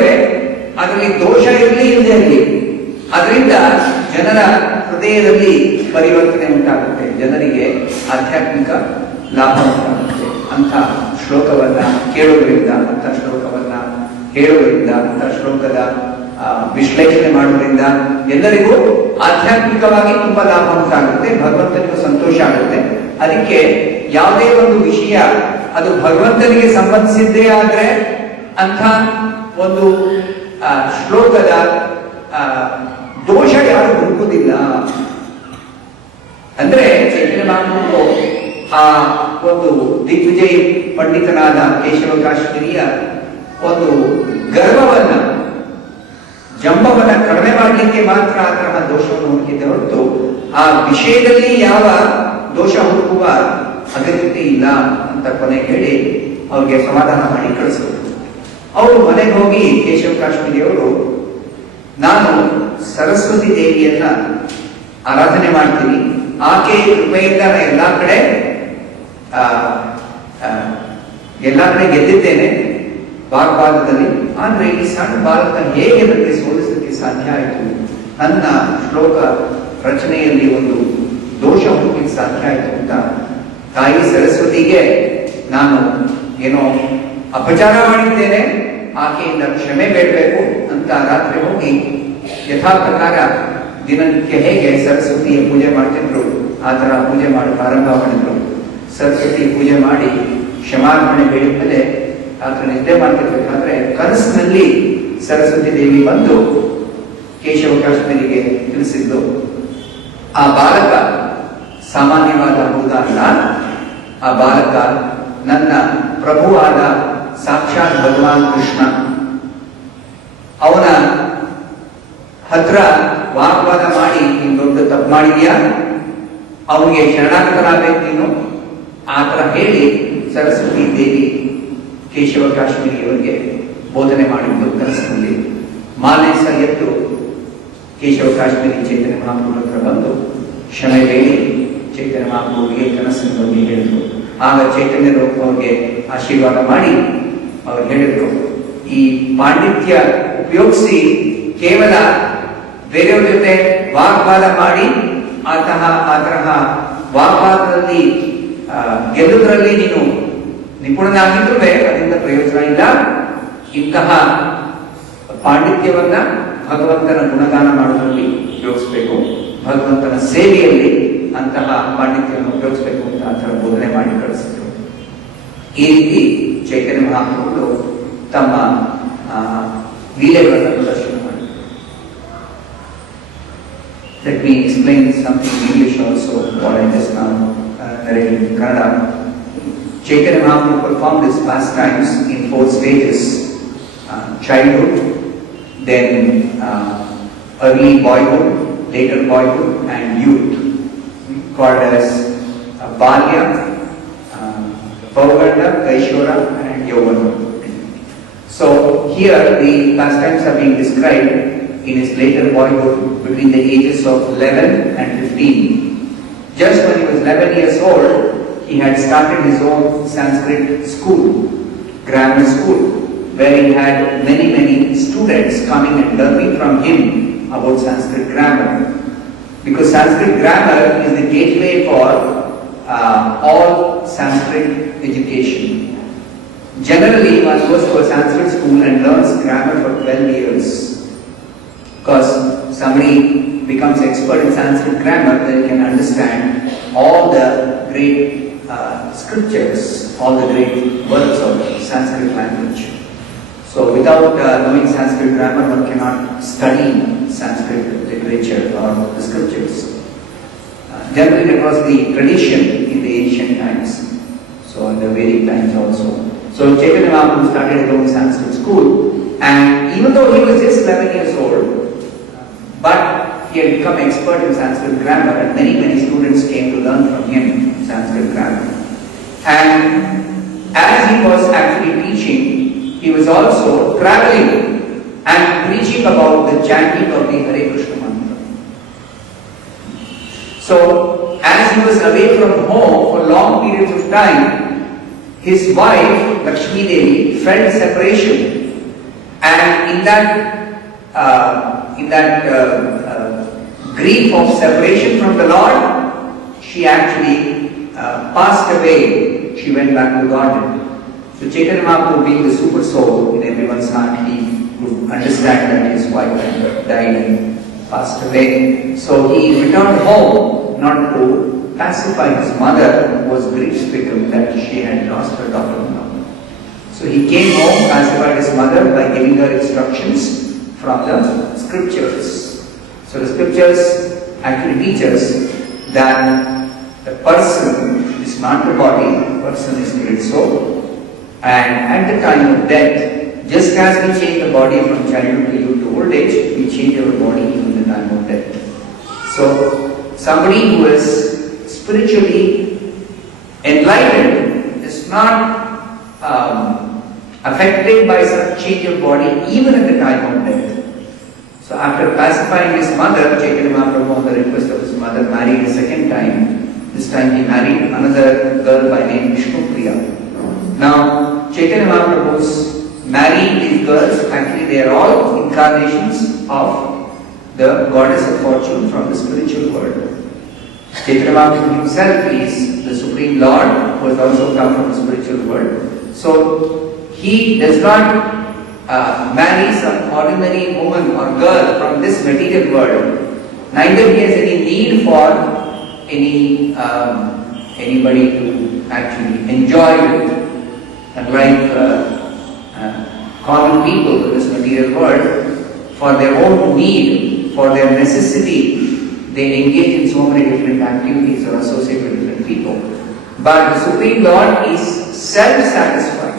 ಅದರಲ್ಲಿ ದೋಷ ಇರಲಿ ಇಲ್ಲದೆ ಇರಲಿ, ಅದರಿಂದ ಜನರ ಹೃದಯದಲ್ಲಿ ಪರಿವರ್ತನೆ ಉಂಟಾಗುತ್ತೆ, ಜನರಿಗೆ ಆಧ್ಯಾತ್ಮಿಕ ಲಾಭ ಉಂಟಾಗುತ್ತೆ. ಅಂತ ಶ್ಲೋಕವನ್ನ ಕೇಳುವುದರಿಂದ, ಅಂತ ಶ್ಲೋಕವನ್ನ ಹೇಳುವುದರಿಂದ, ಅಂತ ಶ್ಲೋಕದ ವಿಶ್ಲೇಷಣೆ ಮಾಡುವುದರಿಂದ ಎಲ್ಲರಿಗೂ ಆಧ್ಯಾತ್ಮಿಕವಾಗಿ ತುಂಬಾ ಲಾಭ ಉಂಟಾಗುತ್ತೆ, ಭಗವಂತನಿಗೂ ಸಂತೋಷ ಆಗುತ್ತೆ. ಅದಕ್ಕೆ ಯಾವುದೇ ಒಂದು ವಿಷಯ ಅದು ಭಗವಂತನಿಗೆ ಸಂಬಂಧಿಸಿದ್ದೇ ಆದ್ರೆ ಅಂಥ ಒಂದು ಶ್ಲೋಕದ ದೋಷ ಯಾರು ಹುಡುಕುವುದಿಲ್ಲ. ಅಂದ್ರೆ ಚೈತನ್ಯ ಮಹಾಪ್ರಭು ಆ ಒಂದು ದಿಗ್ವಿಜಯ ಪಂಡಿತನಾದ ಕೇಶವ ಕಾಶ್ಮೀರಿಯ ಒಂದು ಗರ್ವವನ್ನ, ಜಂಬವನ್ನ ಕಡಿಮೆ ಭ್ರಮೆ ಮಾಡಲಿಕ್ಕೆ ಮಾತ್ರ ಆ ತರಹ ದೋಷವನ್ನು ಹುಡುಕಿದ್ದೆ ಹೊರತು ಆ ವಿಷಯದಲ್ಲಿ ಯಾವ ದೋಷ ಹುಡುಕುವ ಅಗತ್ಯತೆ ಇಲ್ಲ ಅಂತ ಕೊನೆ ಹೇಳಿ ಅವ್ರಿಗೆ ಸಮಾಧಾನ ಮಾಡಿ ಕಳಿಸಿದ್ರು. ಅವರು ಮನೆಗೆ ಹೋಗಿ ಕೇಶವ ಕಾಶ್ಮೀರಿಯವರು, ನಾನು ಸರಸ್ವತಿ ದೇವಿಯನ್ನ ಆರಾಧನೆ ಮಾಡ್ತೀನಿ, ಆಕೆ ಕೃಪೆಯಿಂದ ಎಲ್ಲಾ ಕಡೆ ಗೆದ್ದಿದ್ದೇನೆ ವಾಗ್ವಾದದಲ್ಲಿ. ಆದ್ರೆ ಈ ಸಣ್ಣ ಬಾಲಕ ಹೇಗೆ ನನಗೆ ಸೋಲಿಸಲಿಕ್ಕೆ ಸಾಧ್ಯ ಆಯಿತು, ನನ್ನ ಶ್ಲೋಕ ರಚನೆಯಲ್ಲಿ ಒಂದು ದೋಷ ಹುಡುಕಲಿಕ್ಕೆ ಸಾಧ್ಯ ಆಯಿತು ಅಂತ ತಾಯಿ ಸರಸ್ವತಿಗೆ ನಾನು ಏನೋ ಅಪಚಾರ ಮಾಡಿದ್ದೇನೆ, ಆಕೆಯಿಂದ ಕ್ಷಮೆ ಬೇಡಬೇಕು ಅಂತ ರಾತ್ರಿ ಹೋಗಿ ಯಥಾ ಪ್ರಕಾರ ದಿನನಿತ್ಯ ಹೇಗೆ ಸರಸ್ವತಿಯ ಪೂಜೆ ಮಾಡ್ತಿದ್ರು ಆ ತರ ಪೂಜೆ ಮಾಡಿ ಪ್ರಾರಂಭ ಮಾಡಿದ್ರು. ಸರಸ್ವತಿ ಪೂಜೆ ಮಾಡಿ ಕ್ಷಮಾರ್ಪಣೆ ಬೇಡಿದ್ಮೇಲೆ ರಾತ್ರಿ ನಿದ್ದೆ ಮಾಡ್ತಿರ್ಬೇಕಾದ್ರೆ ಕನಸಿನಲ್ಲಿ ಸರಸ್ವತಿ ದೇವಿ ಬಂದು ಕೇಶವ ಕಾಶ್ಮೀರಿಗೆ ತಿಳಿಸಿದ್ದು, ಆ ಬಾಲಕ ಸಾಮಾನ್ಯವಾದ ಹುಡುಗ ಅಲ್ಲ, ಆ ಬಾಲಕ ನನ್ನ ಪ್ರಭುವಾದ ಸಾಕ್ಷಾತ್ ಭಗವಾನ್ ಕೃಷ್ಣ. ಅವನ ಹತ್ರ ವಾಗ್ವಾದ ಮಾಡಿ ನೀನು ದೊಡ್ಡ ತಪ್ಪು ಮಾಡಿದ್ಯಾ, ಅವನಿಗೆ ಶರಣಾಗತನಾಗಬೇಕು ನೀನು, ಆ ತರ ಹೇಳಿ ಸರಸ್ವತಿ ದೇವಿ ಕೇಶವ ಕಾಶ್ಮೀರಿಯವರಿಗೆ ಬೋಧನೆ ಮಾಡಿದ್ದು ಕನಸಿನಲ್ಲಿ. ಮಾಲೇಸ ಎದ್ದು ಕೇಶವ ಕಾಶ್ಮೀರಿ ಚೈತನ್ಯ ಮಹಾಪ್ರಭು ಹತ್ರ ಬಂದು ಕ್ಷಮೆ ಬೇಡಿ ಚೈತನ್ಯ ಮಹಾಪ್ರಭುವಿಗೆ ಕನಸಿನ ಬಗ್ಗೆ ಹೇಳಿದ್ರು. ಆಗ ಚೈತನ್ಯ ಅವ್ರಿಗೆ ಆಶೀರ್ವಾದ ಮಾಡಿ ಅವ್ರು ಹೇಳಿದ್ರು, ಈ ಪಾಂಡಿತ್ಯ ಉಪಯೋಗಿಸಿ ಕೇವಲ ಬೇರೆಯವ್ರ ಜೊತೆ ವಾಗ್ವಾದ ಮಾಡಿ ಆ ತರಹ ವಾಗ್ವಾದದಲ್ಲಿ ಗೆಲ್ಲುವುದರಲ್ಲಿ ನೀನು ನಿಪುಣನಾಗಿದ್ರೂ ಅದರಿಂದ ಪ್ರಯೋಜನ ಇಲ್ಲ. ಇಂತಹ ಪಾಂಡಿತ್ಯವನ್ನ ಭಗವಂತನ ಗುಣಗಾನ ಮಾಡುವುದರಲ್ಲಿ ಉಪಯೋಗಿಸಬೇಕು, ಭಗವಂತನ ಸೇವೆಯಲ್ಲಿ ಅಂತಹ ಪಾಂಡಿತ್ಯವನ್ನು ಉಪಯೋಗಿಸಬೇಕು ಅಂತ ಆ ಥರ ಬೋಧನೆ ಮಾಡಿ ಕಳಿಸಿದ್ರು. ಈ ರೀತಿ ಚೈತನ್ಯ ಮಹಾಪ್ರಭುಗಳು ತಮ್ಮ ಲೀಲೆಗಳನ್ನು ಪ್ರದರ್ಶನ ಮಾಡಿದರು. Let me explain something in English also, what I just now narrated in Kannada. Chaitanya Mahaprabhu performed his pastimes in 4 stages: childhood, then early boyhood, later boyhood, and youth, called as Balya, Pauganda, Kaishora, and Yovana. So here the pastimes are being described in his later boyhood between the ages of 11 and 15. Just when he was 11 years old, he had started his own Sanskrit school, grammar school, where he had many students coming and learning from him about Sanskrit grammar. Because Sanskrit grammar is the gateway for all Sanskrit education. Generally, one goes to a Sanskrit school and learns grammar for 12 years. Because somebody becomes expert in Sanskrit grammar, then can understand all the great scriptures, all the great words of Sanskrit language. So without knowing Sanskrit grammar, one cannot study Sanskrit literature or the scriptures. Generally, that was the tradition in the ancient times, so in the Vedic times also. So Chaitanya Mahaprabhu started his own Sanskrit school, and even though he was just 11 years old, but he had become expert in Sanskrit grammar, and many students came to learn from him Sanskrit grammar. And as he was actually teaching, he was also traveling and preaching about the chanting of the Hare Krishna mantra. So, as he was away from home for long periods of time, his wife, Lakshmi Devi, felt separation. And in that grief of separation from the Lord, she actually passed away. She went back to Godhead. So Chaitanya Mahaprabhu, being the super soul in everyone's heart, he could understand that his wife had died and passed away. So he returned home, not to pacify his mother, who was grief-stricken that she had lost her daughter-in-law. So he came home, pacified his mother by giving her instructions from the scriptures. So the scriptures actually teach us that the person is not the body, the person is spirit soul, and at the time of death, just as we change the body from childhood to youth to old age, we change our body in the time of death. So, somebody who is spiritually enlightened is not affected by such change of body even at the time of death. So after pacifying his mother, Chaitanya Mahaprabhu on the request of his mother married a second time. This time he married another girl by name Vishnu Priya. Now Chaitanya Mahaprabhu's marrying these girls, actually they are all incarnations of the goddess of fortune from the spiritual world. Chaitanya Mahaprabhu himself is the Supreme Lord who has also come from the spiritual world. So he does not marry some ordinary woman or girl from this material world. Neither he has any need for anybody to actually enjoy it. Unlike common people in this material world, for their own need, for their necessity, they engage in so many different activities or associate with different people. But the Supreme Lord is self-satisfied.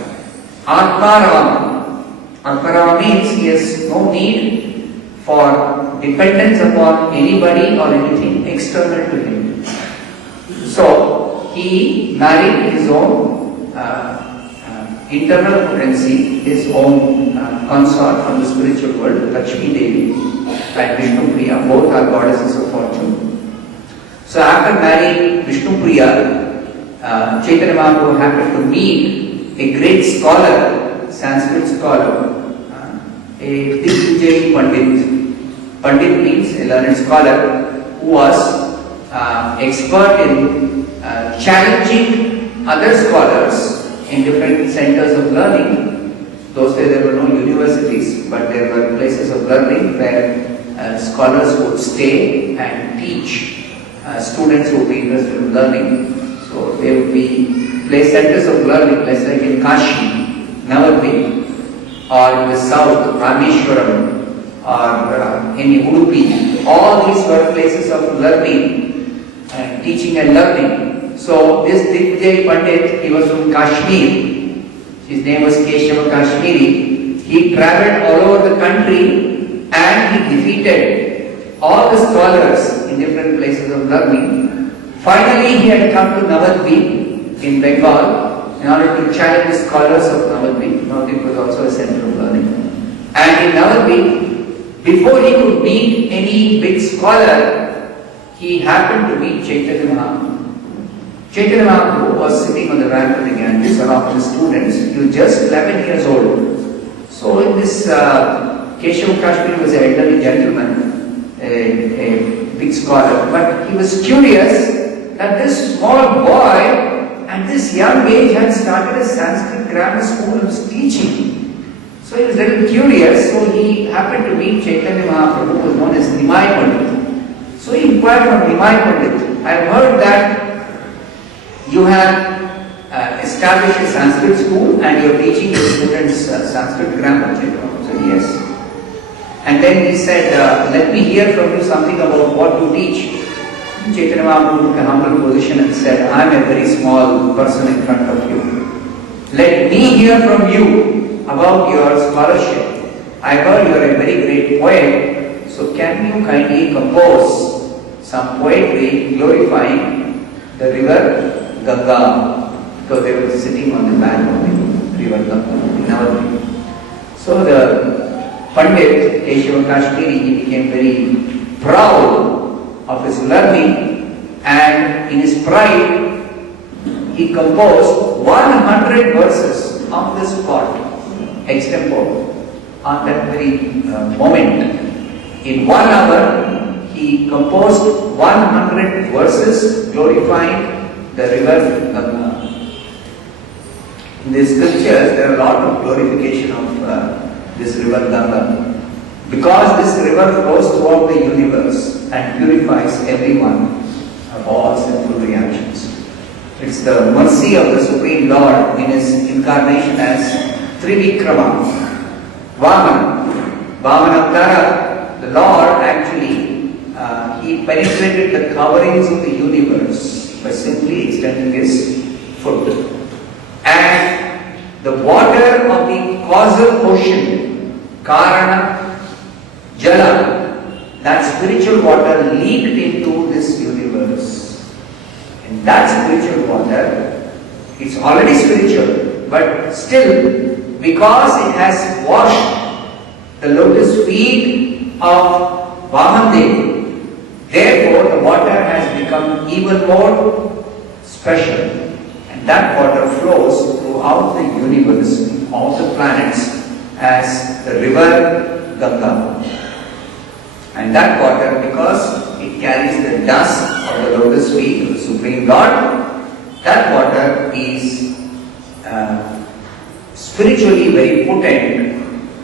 Atmarama. Atmarama means he has no need for dependence upon anybody or anything external to him. So he married his own internal potency, his own consort from the spiritual world, Lakshmi Devi and Vishnu Priya. Both are goddesses of fortune. So after marrying Vishnu Priya, Chaitanya Mahaprabhu happened to meet a great scholar, Sanskrit scholar, a Digvijay Pandit. Pandit means a learned scholar who was expert in challenging other scholars in different centers of learning. Those days there were no universities, but there were places of learning where scholars would stay and teach students who would be interested in learning. So there would be centers of learning, like in Kashi, Navadvip, or in the south, Rameshwaram, or in Udupi. All these were places of learning, teaching and learning. So this Digvijay Pandit, he was from Kashmir. His name was Keshava Kashmiri. He travelled all over the country and he defeated all the scholars in different places of learning. Finally, he had come to Navadvip in Bengal in order to challenge the scholars of Navadvip. Navadvip was also a center of learning. And in Navadvip, before he could meet any big scholar, he happened to meet Chaitanya Mahaprabhu. Chaitanya Mahaprabhu was sitting on the bank of the Ganges, one of his students. He was just 11 years old. So in this, Keshav Kashmiri was an elderly gentleman, a big scholar, but he was curious that this small boy at this young age had started a Sanskrit grammar school and was teaching. So he was a little curious, so he happened to meet Chaitanya Mahaprabhu, who was known as Nimai Pandit. So he inquired from Nimai Pandit, I have heard that you have established a Sanskrit school and you are teaching your students Sanskrit grammar. Chaitanya said, yes. And then he said, let me hear from you something about what you teach. Chaitanya Mahaprabhu took a humble position and said, I am a very small person in front of you. Let me hear from you about your scholarship. I heard you are a very great poet, so can you kindly compose some poetry glorifying the river Ganga, because they were sitting on the bank of the river Ganga in Navadvip. So the Pandit Keshava Kashmiri, he became very proud of his learning, and in his pride he composed 100 verses on the spot, extempore, on that very moment. In 1 hour he composed 100 verses glorifying the river Ganga. In the scriptures there are a lot of glorification of this river Ganga, because this river flows throughout the universe and purifies everyone of all sinful reactions. It's the mercy of the Supreme Lord in his incarnation as Trivikrama, Vamana. Vamanavtara, the Lord actually, he penetrated the coverings of the universe by simply extending his foot. And the water of the causal ocean, Karana, Jala, that spiritual water leaked into this universe. And that spiritual water, it's already spiritual, but still, because it has washed the lotus feet of Vamandev, therefore the water has become even more special. And that water flows throughout the universe, all the planets, as the river Ganga. And that water, because it carries the dust of the lotus feet of the Supreme Lord, that water is spiritually very potent.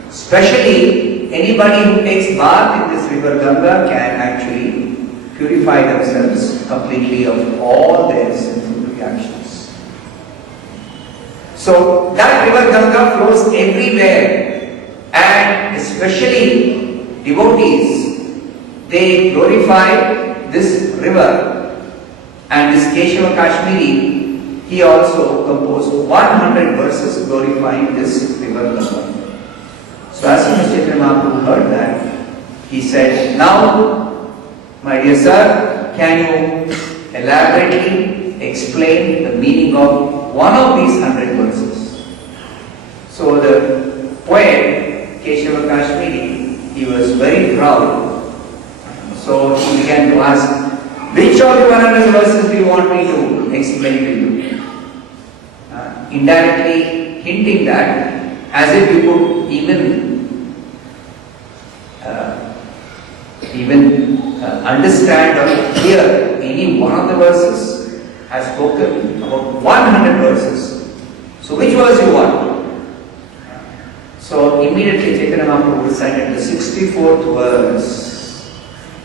Especially anybody who takes bath in this river Ganga can actually purify themselves completely of all their sinful reactions. So that river Ganga flows everywhere, and especially devotees, they glorify this river. And this Keshava Kashmiri, he also composed 100 verses glorifying this river Ganga. So as soon as Chaitanya Mahaprabhu heard that, he said, "Now, my dear sir, can you elaborately explain the meaning of one of these 100 verses?" So the poet Keshava Kashmiri, he was very proud. So he began to ask, "Which of the 100 verses do you want me to explain to you?" Indirectly hinting that, as if you could even understand or hear any one of the verses, has spoken about 100 verses. So which verse you want? So immediately Chaitanya Mahaprabhu recited the 64th verse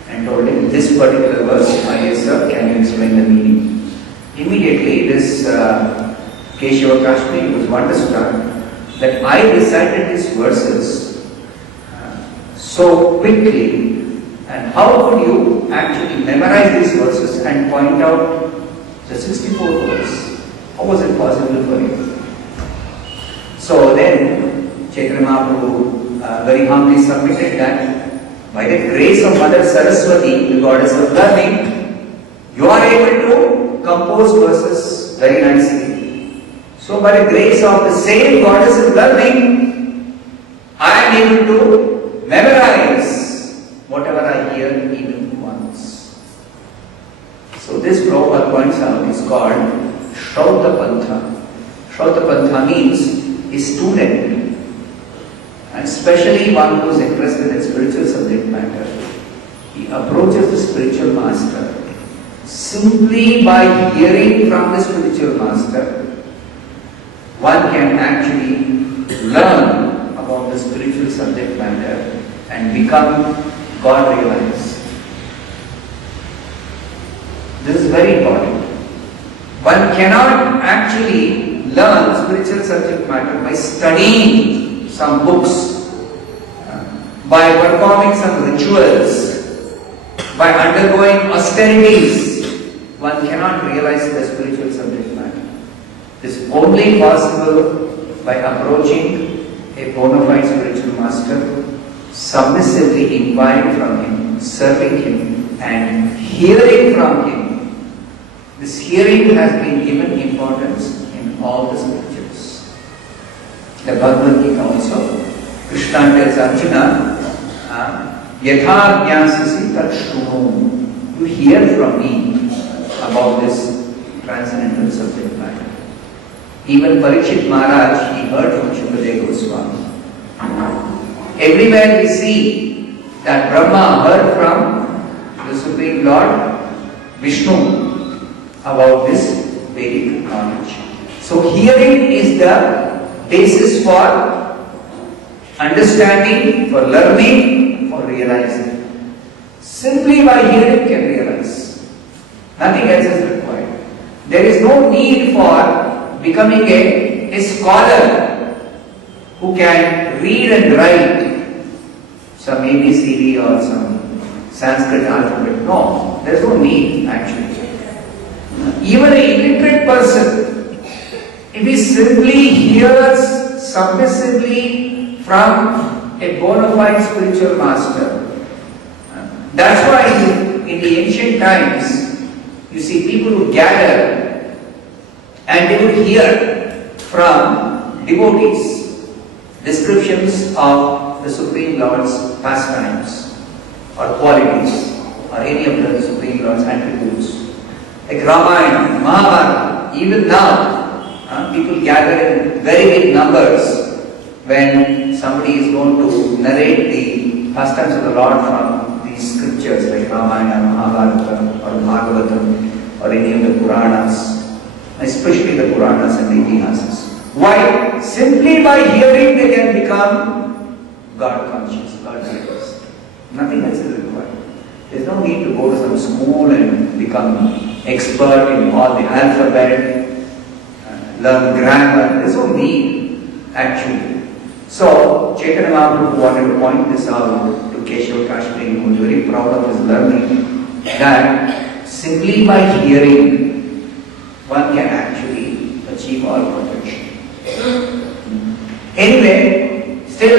and told him, "This particular verse, my dear sir, can you explain the meaning?" Immediately this Keshava Kashmiri was wonderstruck that I recited these verses so quickly, and how could you actually memorize these verses and point out the 64th verse? How was it possible for you? So then Chaitanya Mahaprabhu very humbly submitted that by the grace of Mother Saraswati, the goddess of learning, you are able to compose verses very nicely. So by the grace of the same goddess of learning, I am able to memorize whatever I hear even once. So this Prabhupada points out is called Shrauta Pantha. Shrauta Pantha means a student, and especially one who is interested in spiritual subject matter. He approaches the spiritual master simply by hearing from the spiritual master. One can actually learn about the spiritual subject matter and become God realized. This is very important. One cannot actually learn spiritual subject matter by studying some books, by performing some rituals, by undergoing austerities. One cannot realize the spiritual subject matter. This is only possible by approaching a bona fide spiritual master, submissively inquiring from him, serving him, and hearing from him. This hearing has been given importance in all the scriptures. The Bhagavad Gita also, Krishna tells Arjuna, Yatha jnasasi tat shruno. You hear from me about this transcendental subject matter. Even Parikshit Maharaj, he heard from Shukadeva Goswami. Everywhere we see that Brahma heard from the Supreme Lord Vishnu about this Vedic knowledge. So hearing is the basis for understanding, for learning, for realizing. Simply by hearing can realize. Nothing else is required. There is no need for becoming a scholar who can read and write some ABCD or some Sanskrit alphabet. No, there is no need actually. Even an illiterate person, if he simply hears submissively from a bona fide spiritual master. That's why in the ancient times, you see people who gather and they would hear from devotees descriptions of the Supreme Lord's pastimes or qualities or any of the Supreme Lord's attributes. Like Ramayana, Mahabharata, even now, people gather in very big numbers when somebody is going to narrate the pastimes of the Lord from these scriptures like Ramayana, Mahabharata or Bhagavatam or any of the Puranas, especially the Puranas and the Itihasas. Why? Simply by hearing they can become God conscious, God realized. Nothing else is required. There's no need to go to some school and become expert in all the alphabet, learn grammar. There's no need actually. So Chaitanya Mahaprabhu wanted to point this out to Keshav Kashmiri, who was very proud of his learning, that simply by hearing one can actually achieve all perfection. Anyway, still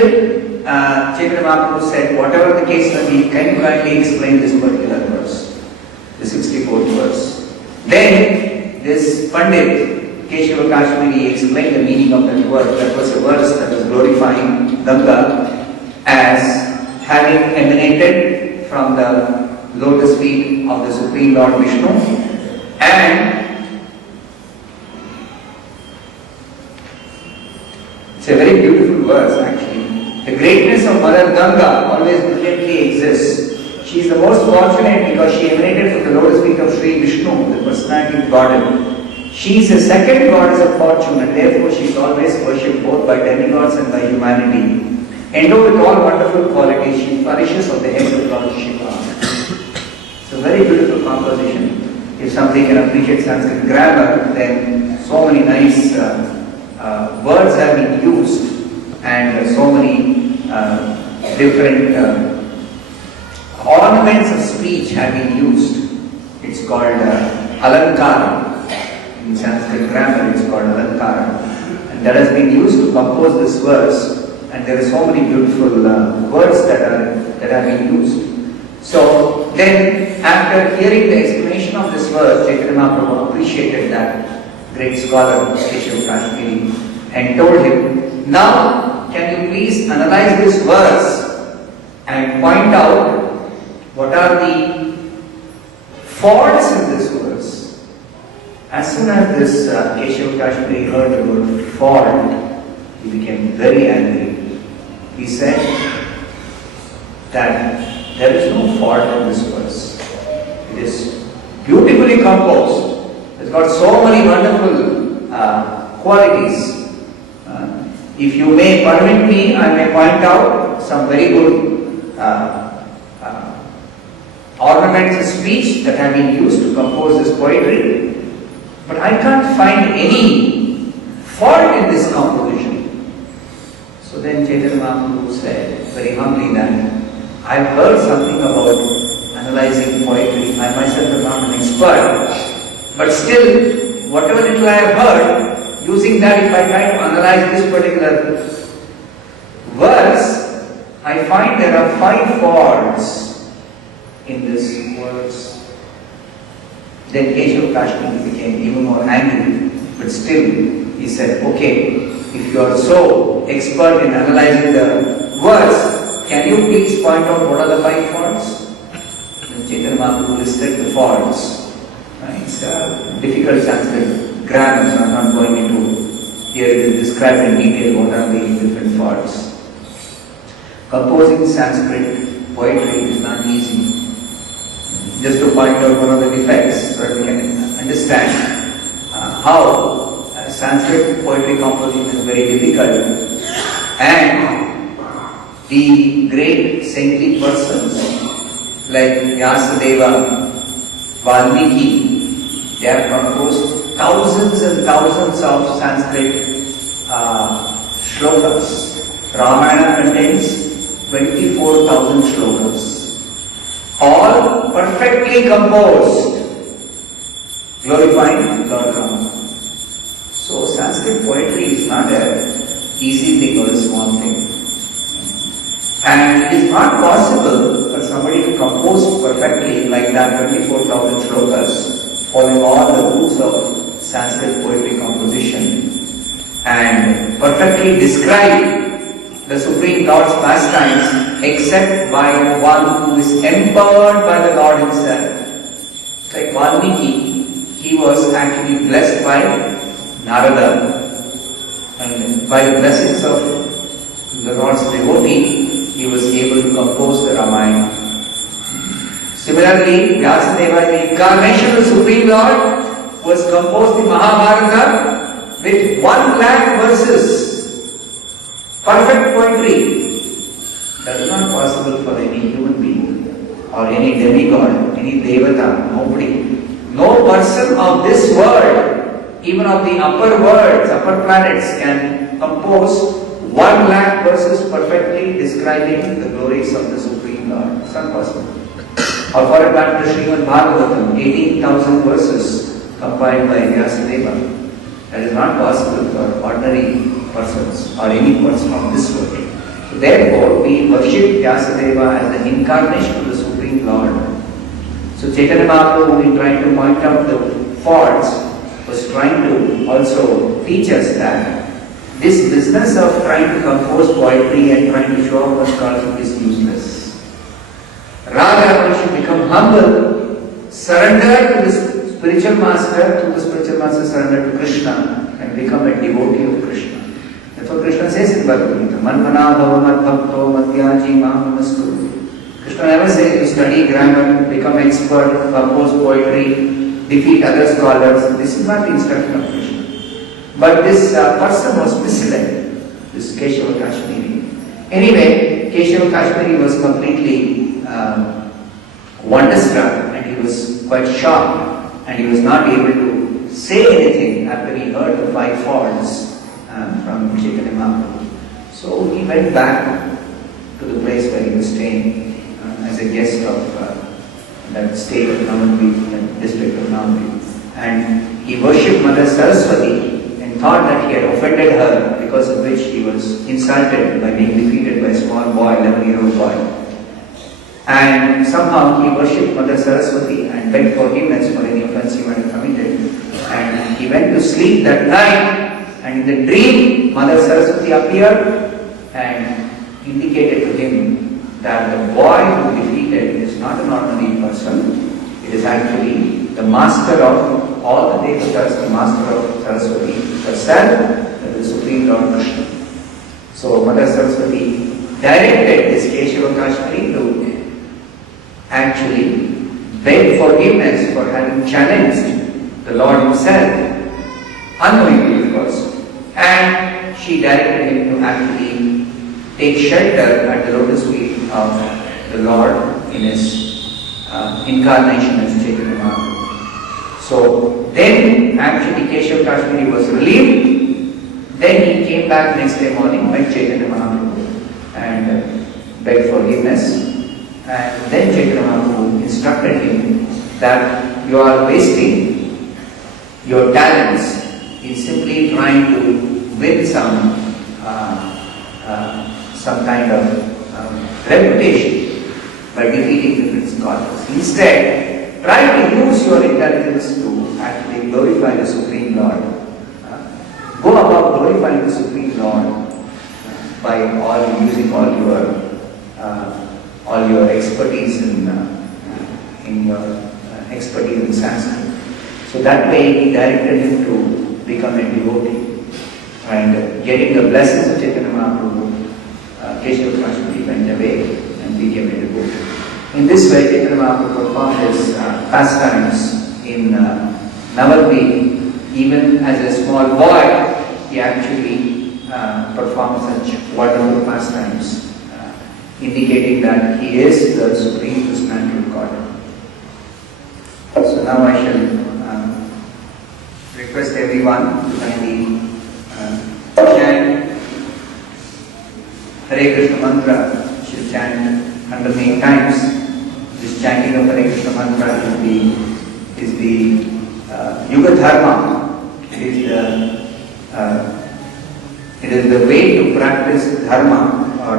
Chaitanya Mahaprabhu said, whatever the case may be, can you kindly explain this particular verse, the 64th verse? Then this Pandit Keshav Kashmiri explained the meaning of that verse. That was a verse that was glorifying Ganga as having emanated from the lotus feet of the Supreme Lord Vishnu, and it's a very beautiful verse actually. The greatness of Mother Ganga always brilliantly exists. She is the most fortunate because she emanated from the lotus feet of Sri Vishnu, the personality of Godhead. She is the second goddess of fortune, and therefore she is always worshipped both by demigods and by humanity. Endowed with all wonderful qualities, she flourishes on the head of Lord Shiva. It's a very beautiful composition. If somebody can appreciate Sanskrit grammar, then so many nice words have been used, and so many different ornaments of speech have been used. It's called alankara. In Sanskrit grammar, it's called alankara, and that has been used to compose this verse. And there are so many beautiful words that have been used. So then, after hearing the explanation of this verse, Chaitanya Mahaprabhu appreciated that great scholar Keshav Kashmiri and told him, "Now, can you please analyze this verse and point out what are the faults in this verse?" As soon as this Keshav Kashmiri heard the word fault, he became very angry. He said that there is no fault in this verse. It is beautifully composed. It's got so many wonderful qualities. If you may permit me, I may point out some very good ornaments of speech that have been used to compose this poetry. But I can't find any fault in this composition. So then Chaitanya Mahaprabhu said very humbly that I've heard something about analyzing poetry. I myself am not an expert. But still, whatever little I have heard, using that if I try to analyze this particular verse, I find there are 5 faults in this verse. Then Keshav Kashmiri became even more angry, but still he said, "Okay, if you are so expert in analyzing the verse, can you please point out what are the 5 faults?" Then Chaitanya Mahaprabhu listed the faults. It's difficult Sanskrit grammar, so I am not going into here to describe in detail what are the different faults. Composing Sanskrit poetry is not easy. Just to point out one of the defects so that we can understand how Sanskrit poetry composition is very difficult, and the great saintly persons like Vyasadeva, Valmiki, they have composed thousands and thousands of Sanskrit shlokas. Ramayana contains 24,000 shlokas. All perfectly composed, glorifying Lord Rama. So Sanskrit poetry is not an easy thing or a small thing. And it is not possible for somebody to compose perfectly like that 24,000 shlokas, following all the rules of Sanskrit poetry composition, and perfectly describe the Supreme Lord's pastimes except by one who is empowered by the Lord himself. Like Valmiki, he was actually blessed by Narada, and by the blessings of the Lord's devotee, he was able to compose the Ramayana. Similarly, Vyasadeva, the incarnation of the Supreme Lord, was composed the Mahabharata with 1,00,000 verses. Perfect poetry. That is not possible for any human being or any demigod, any devata, nobody. No person of this world, even of the upper worlds, upper planets, can compose 1,00,000 verses perfectly describing the glories of the Supreme Lord. It's not possible. Or for a matter, Srimad Bhagavatam, 18,000 verses compiled by Vyasadeva. That is not possible for ordinary persons or any person of this world. So therefore, we worship Vyasadeva as the incarnation of the Supreme Lord. So Chaitanya Mahaprabhu, in trying to point out the faults, was trying to also teach us that this business of trying to compose poetry and trying to show off scholarship is useless. Rather, we should become humble, surrender to the spiritual master, through the spiritual master surrender to Krishna, and become a devotee of Krishna. Therefore Krishna says in Bhagavad Gita, Manmana bhava mad bhakto madhyaji mam namastu. Krishna never says you study grammar, become expert, compose poetry, defeat other scholars. This is not the instruction of Krishna. But this person was misled, this Keshava Kashmiri. Anyway, Keshava Kashmiri was completely wonderstruck, and he was quite shocked, and he was not able to say anything after he heard the 5 faults from Chaitanya Mahaprabhu. So he went back to the place where he was staying as a guest of that state of Navadvip, that district of Navadvip, and he worshipped Mother Saraswati, thought that he had offended her, because of which he was insulted by being defeated by a small boy, 11-year-old boy. And somehow he worshipped Mother Saraswati and begged forgiveness for any offense he might have committed. And he went to sleep that night, and in the dream, Mother Saraswati appeared and indicated to him that the boy who defeated is not an ordinary person. It is actually the master of all the devatas, the master of Saraswati herself, the Supreme Lord Krishna. So Mother Saraswati directed this Keshava Kashmiri to actually beg forgiveness for having challenged the Lord himself, unknowingly of course, and she directed him to actually take shelter at the lotus feet of the Lord in his incarnation as Chaitanya Mahaprabhu. So then actually Keshava Kashmiri was relieved. Then he came back next day morning, met Chaitanya Mahaprabhu and begged forgiveness. And then Chaitanya Mahaprabhu instructed him that you are wasting your talents in simply trying to win some kind of reputation by defeating different scholars. Instead, try to use your intelligence to actually glorify the Supreme Lord. Go about glorifying the Supreme Lord by using all your expertise in your expertise in Sanskrit. So that way he directed him to become a devotee, and getting the blessings of Chaitanya Mahaprabhu, Keshava Kashmiri went away and became a devotee. In this way, Chaitanya Mahaprabhu performed his pastimes in Navadvip. Even as a small boy, he actually performed such wonderful pastimes, indicating that he is the Supreme Personality of God. So now I shall request everyone to kindly chant Hare Krishna mantra. Should chant 108 times. This chanting of Hare Krishna mantra is the Yuga Dharma. It is It is the way to practice dharma or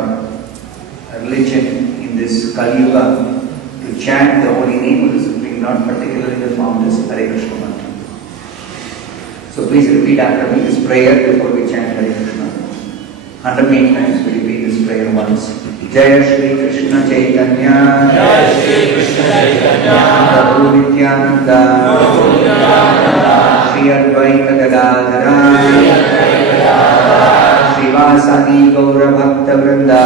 religion in this Kali Yuga to chant the holy name of the Supreme Lord, particularly the form of this Hare Krishna mantra. So please repeat after me this prayer before we chant Hare Krishna. 108 times we repeat this prayer once. Jaya Shri Krishna Chaitanya, Jai Shri Krishna Chaitanya, Prabhu Nityananda, Shri Advaita Gadadhara, Srivasadi Gaura Bhakta Vrinda.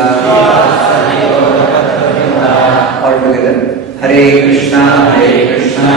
All together. Hare Krishna, Krishna